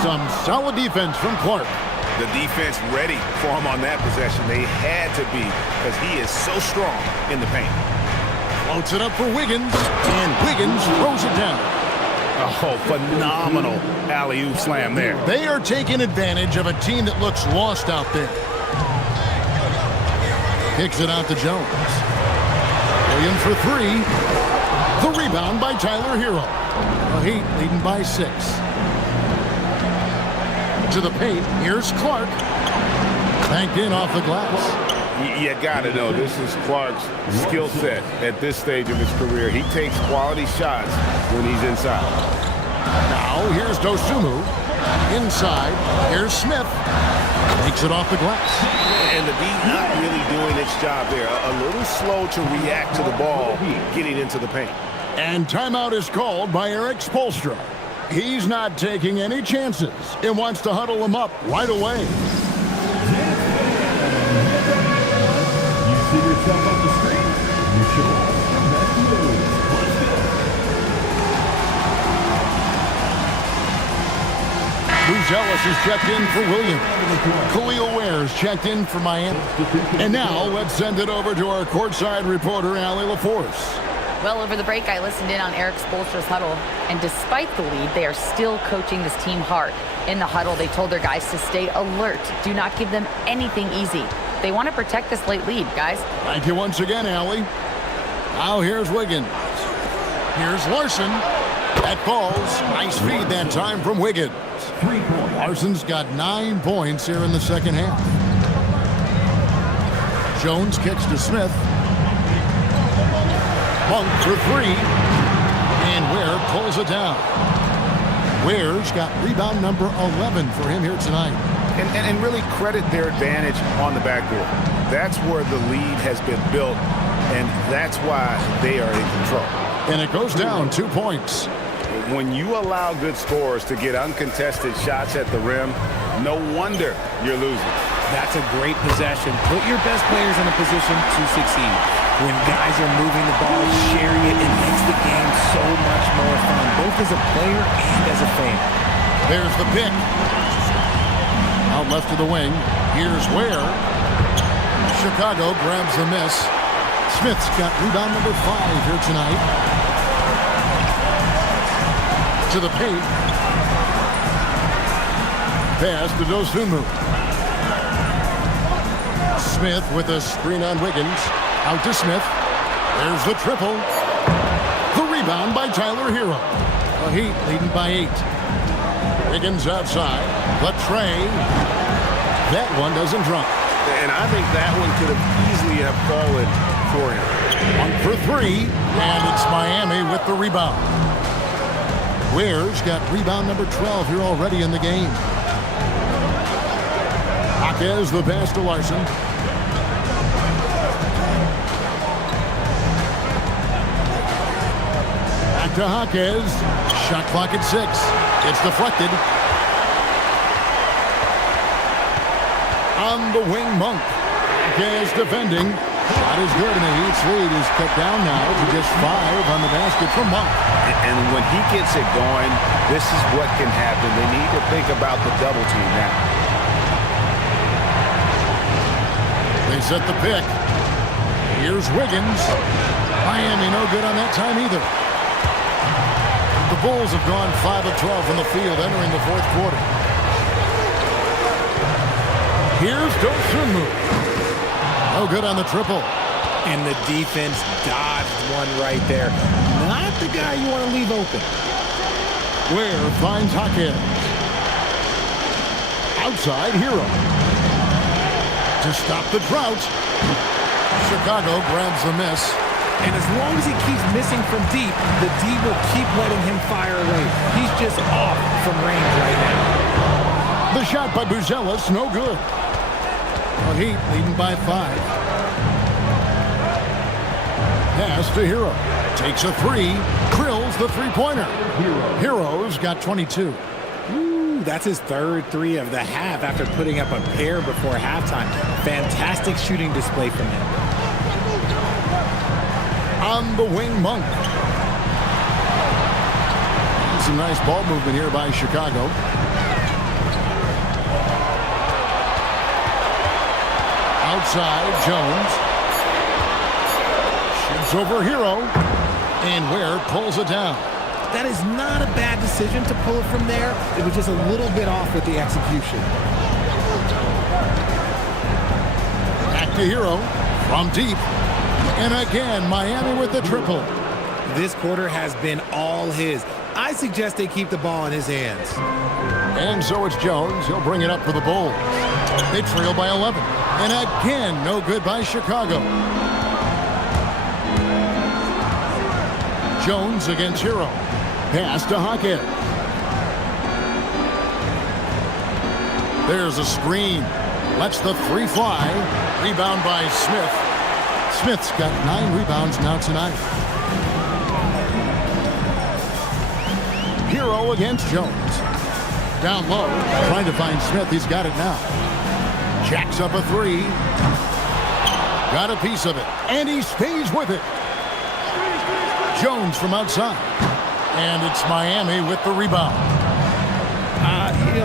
Some solid defense from Clark. The defense ready for him on that possession. They had to be because he is so strong in the paint. Floats it up for Wiggins, and Wiggins throws it down. Oh, phenomenal alley-oop slam there. They are taking advantage of a team that looks lost out there. Kicks it out to Jones. Williams for 3. The rebound by Tyler Hero. The Heat leading by 6. To the paint, here's Clark. Banked in off the glass. You got to know, this is Clark's skill set at this stage of his career. He takes quality shots when he's inside. Now, here's Dosumu. Inside, here's Smith. Takes it off the glass. And the D not really doing its job there. A little slow to react to the ball getting into the paint. And timeout is called by Eric Spoelstra. He's not taking any chances and wants to huddle him up right away. You see yourself on the screen. You show off your best moves. Let's go. Buzelis is checked in for Williams. Khalil Ware's checked in for Miami. And now let's send it over to our courtside reporter, Allie LaForce. Well, over the break, I listened in on Eric Spoelstra's huddle, and despite the lead, they are still coaching this team hard. In the huddle, they told their guys to stay alert. Do not give them anything easy. They want to protect this late lead, guys. Thank you once again, Allie. Now here's Wiggins. Here's Larson. That falls. Nice feed that time from Wiggins. Larson's got 9 points here in the second half. Jones kicks to Smith. Monk for 3. And Ware pulls it down. Ware's got rebound number 11 for him here tonight. And really credit their advantage on the backboard. That's where the lead has been built, and that's why they are in control. And it goes down 2 points. When you allow good scorers to get uncontested shots at the rim, no wonder you're losing. That's a great possession. Put your best players in a position to succeed. When guys are moving the ball, sharing it, it makes the game so much more fun, both as a player and as a fan. There's the pick. Out left to the wing. Here's Ware. Chicago grabs the miss. Smith's got rebound number 5 here tonight. To the paint. Pass to Dosunmu. Smith with a screen on Wiggins. Out to Smith. There's the triple. The rebound by Tyler Hero. The Heat leading by 8. Wiggins outside. The tray. That one doesn't drop. And I think that one could have easily have fallen for him. 1 for 3. And it's Miami with the rebound. Ware's got rebound number 12 here already in the game. Jaquez the pass to Larson. Back to Jaquez. Shot clock at 6. It's deflected. On the wing, Monk. Jaquez defending. Shot is good, and the Heat's lead is cut down now to just 5 on the basket from Monk. And when he gets it going, this is what can happen. They need to think about the double team now. They set the pick. Here's Wiggins. Miami no good on that time either. The Bulls have gone 5 of 12 from the field entering the fourth quarter. Here's Dosunmu. No good on the triple. And the defense dodged one right there. Not the guy you want to leave open. Ware finds Jaquez. Outside, Hero. To stop the drought. Chicago grabs the miss. And as long as he keeps missing from deep, the D will keep letting him fire away. He's just off from range right now. The shot by Buzelis, no good. The Heat leading by 5. Pass to Hero. Takes a 3. Drills the three-pointer. Hero's got 22. Ooh, that's his third 3 of the half after putting up a pair before halftime. Fantastic shooting display from him. On the wing, Monk. Some nice ball movement here by Chicago. Outside, Jones. Shoots over Hero. And Ware pulls it down. That is not a bad decision to pull it from there. It was just a little bit off with the execution. Back to Hero. From deep. And again, Miami with the triple. This quarter has been all his. I suggest they keep the ball in his hands. And so it's Jones. He'll bring it up for the Bulls. They trail by 11. And again, no good by Chicago. Jones against Hero. Pass to Jaquez. There's a screen. Lets the 3 fly. Rebound by Smith. Smith's got 9 rebounds now tonight. Hero against Jones. Down low, trying to find Smith. He's got it now. Jacks up a three. Got a piece of it, and he stays with it. Jones from outside. And it's Miami with the rebound.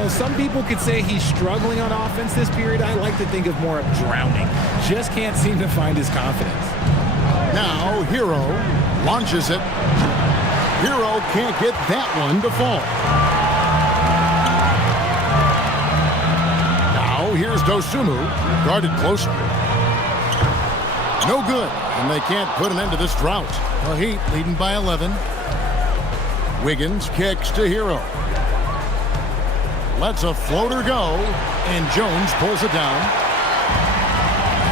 Some people could say he's struggling on offense this period. I like to think of more of drowning. Just can't seem to find his confidence. Now Hero launches it. Hero can't get that one to fall. Now here's Dosunmu, guarded closer. No good, and they can't put an end to this drought. The Heat leading by 11. Wiggins kicks to Hero. Lets a floater go, and Jones pulls it down.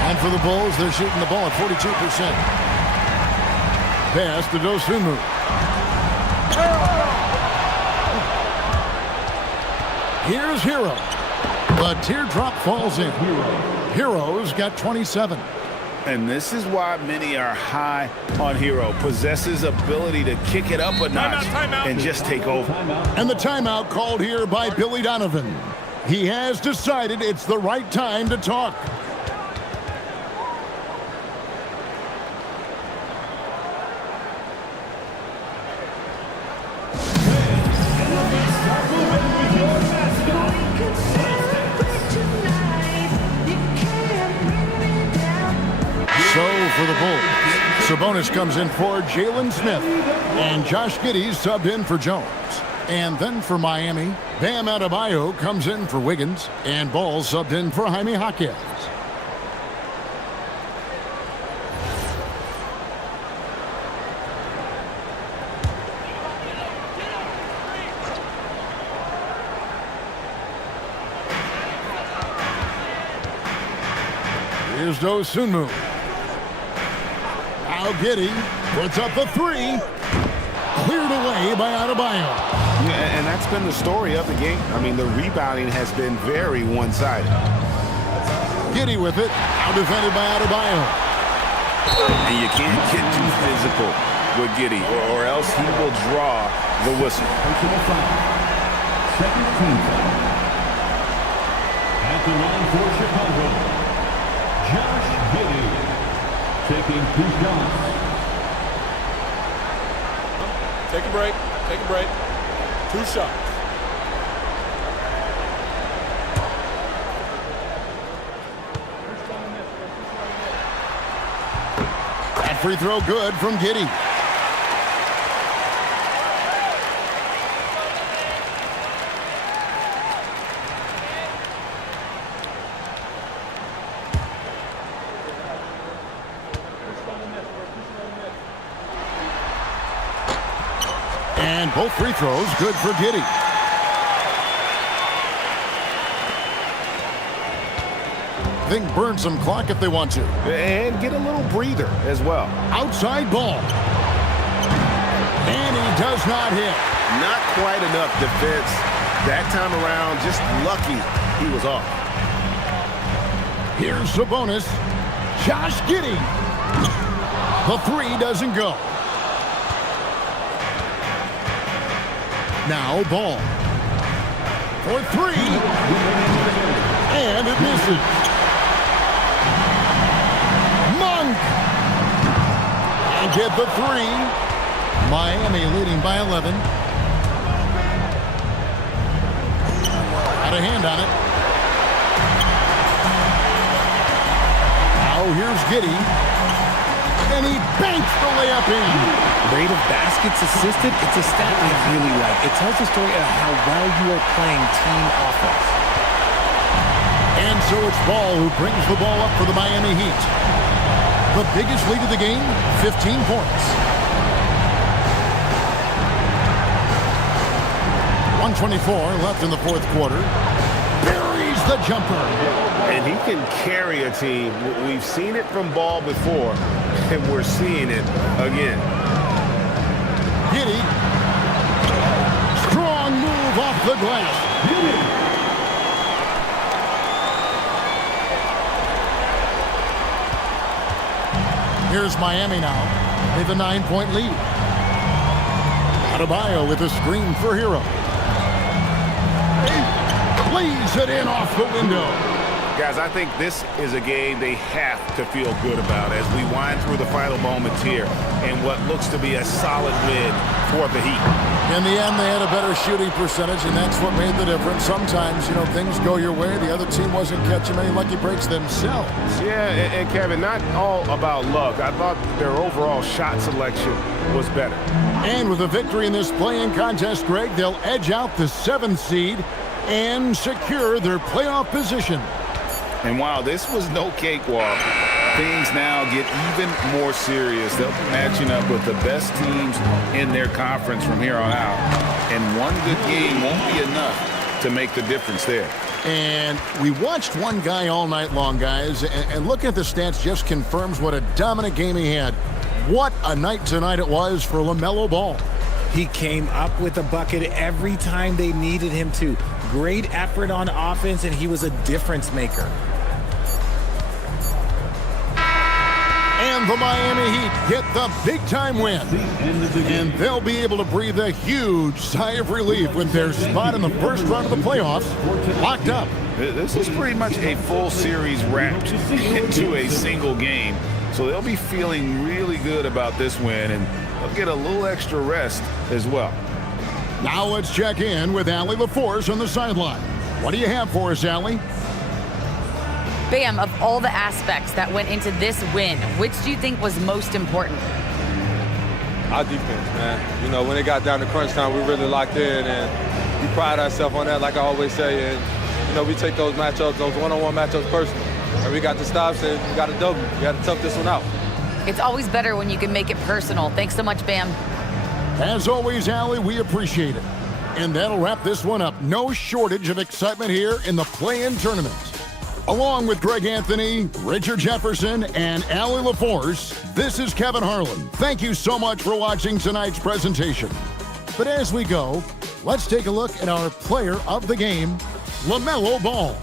And for the Bulls, they're shooting the ball at 42%. Pass to Dosunmu. Here's Hero. The teardrop falls in. Hero's got 27. And this is why many are high on Hero. Possesses ability to kick it up a notch and just take over. And the timeout called here by Billy Donovan. He has decided it's the right time to talk. For the Bulls, Sabonis comes in for Jalen Smith, and Josh Giddey subbed in for Jones. And then for Miami, Bam Adebayo comes in for Wiggins, and Ball subbed in for Jaime Jaquez. Here's Dosunmu. Now Giddey puts up the three. Cleared away by Adebayo. Yeah, and that's been the story of the game. I mean, the rebounding has been very one-sided. Giddey with it. Now defended by Adebayo. And you can't get too physical with Giddey, or else he will draw the whistle. Second team foul. At the line for Chicago, Josh Giddey. Taking 2 shots. Take a break. Take a break. 2 shots. That free throw good from Giddey. And both free throws good for Giddey. Think burn some clock if they want to. And get a little breather as well. Outside Ball. And he does not hit. Not quite enough defense that time around. Just lucky he was off. Here's Sabonis. Josh Giddey. The three doesn't go. Now Ball. For three. And it misses. Monk. And get the three. Miami leading by 11. Got a hand on it. Now here's Giddey. And he banks the layup in. Rate of baskets assisted, it's a stat I really like. It tells the story of how well you are playing team offense. And so it's Ball who brings the ball up for the Miami Heat. The biggest lead of the game, 15 points. 1:24 left in the fourth quarter. Buries the jumper. And he can carry a team. We've seen it from Ball before, and we're seeing it again. Giddey. Strong move off the glass. Giddey. Here's Miami now with a 9-point lead. Adebayo with a screen for Hero. Plays it in off the window. Guys, I think this is a game they have to feel good about as we wind through the final moments here in what looks to be a solid win for the Heat. In the end, they had a better shooting percentage, and that's what made the difference. Sometimes, things go your way. The other team wasn't catching many lucky breaks themselves. Yeah, and Kevin, not all about luck. I thought their overall shot selection was better. And with a victory in this play-in contest, Greg, they'll edge out the 7th seed and secure their playoff position. And while this was no cakewalk, things now get even more serious. They'll be matching up with the best teams in their conference from here on out. And one good game won't be enough to make the difference there. And we watched one guy all night long, guys, and looking at the stats just confirms what a dominant game he had. What a night tonight it was for LaMelo Ball. He came up with a bucket every time they needed him to. Great effort on offense, and he was a difference maker. And the Miami Heat get the big-time win. And they'll be able to breathe a huge sigh of relief with their spot in the first round of the playoffs locked up. This is pretty much a full series wrapped into a single game. So they'll be feeling really good about this win, and they'll get a little extra rest as well. Now let's check in with Allie LaForce on the sideline. What do you have for us, Allie? Bam, of all the aspects that went into this win, which do you think was most important? Our defense, man. When it got down to crunch time, we really locked in, and we pride ourselves on that, like I always say. And, we take those matchups, those one-on-one matchups personal. And we got the stops, and we got a W. We got to tough this one out. It's always better when you can make it personal. Thanks so much, Bam. As always, Allie, we appreciate it. And that'll wrap this one up. No shortage of excitement here in the play-in tournament. Along with Greg Anthony, Richard Jefferson, and Allie LaForce, this is Kevin Harlan. Thank you so much for watching tonight's presentation. But as we go, let's take a look at our player of the game, LaMelo Ball.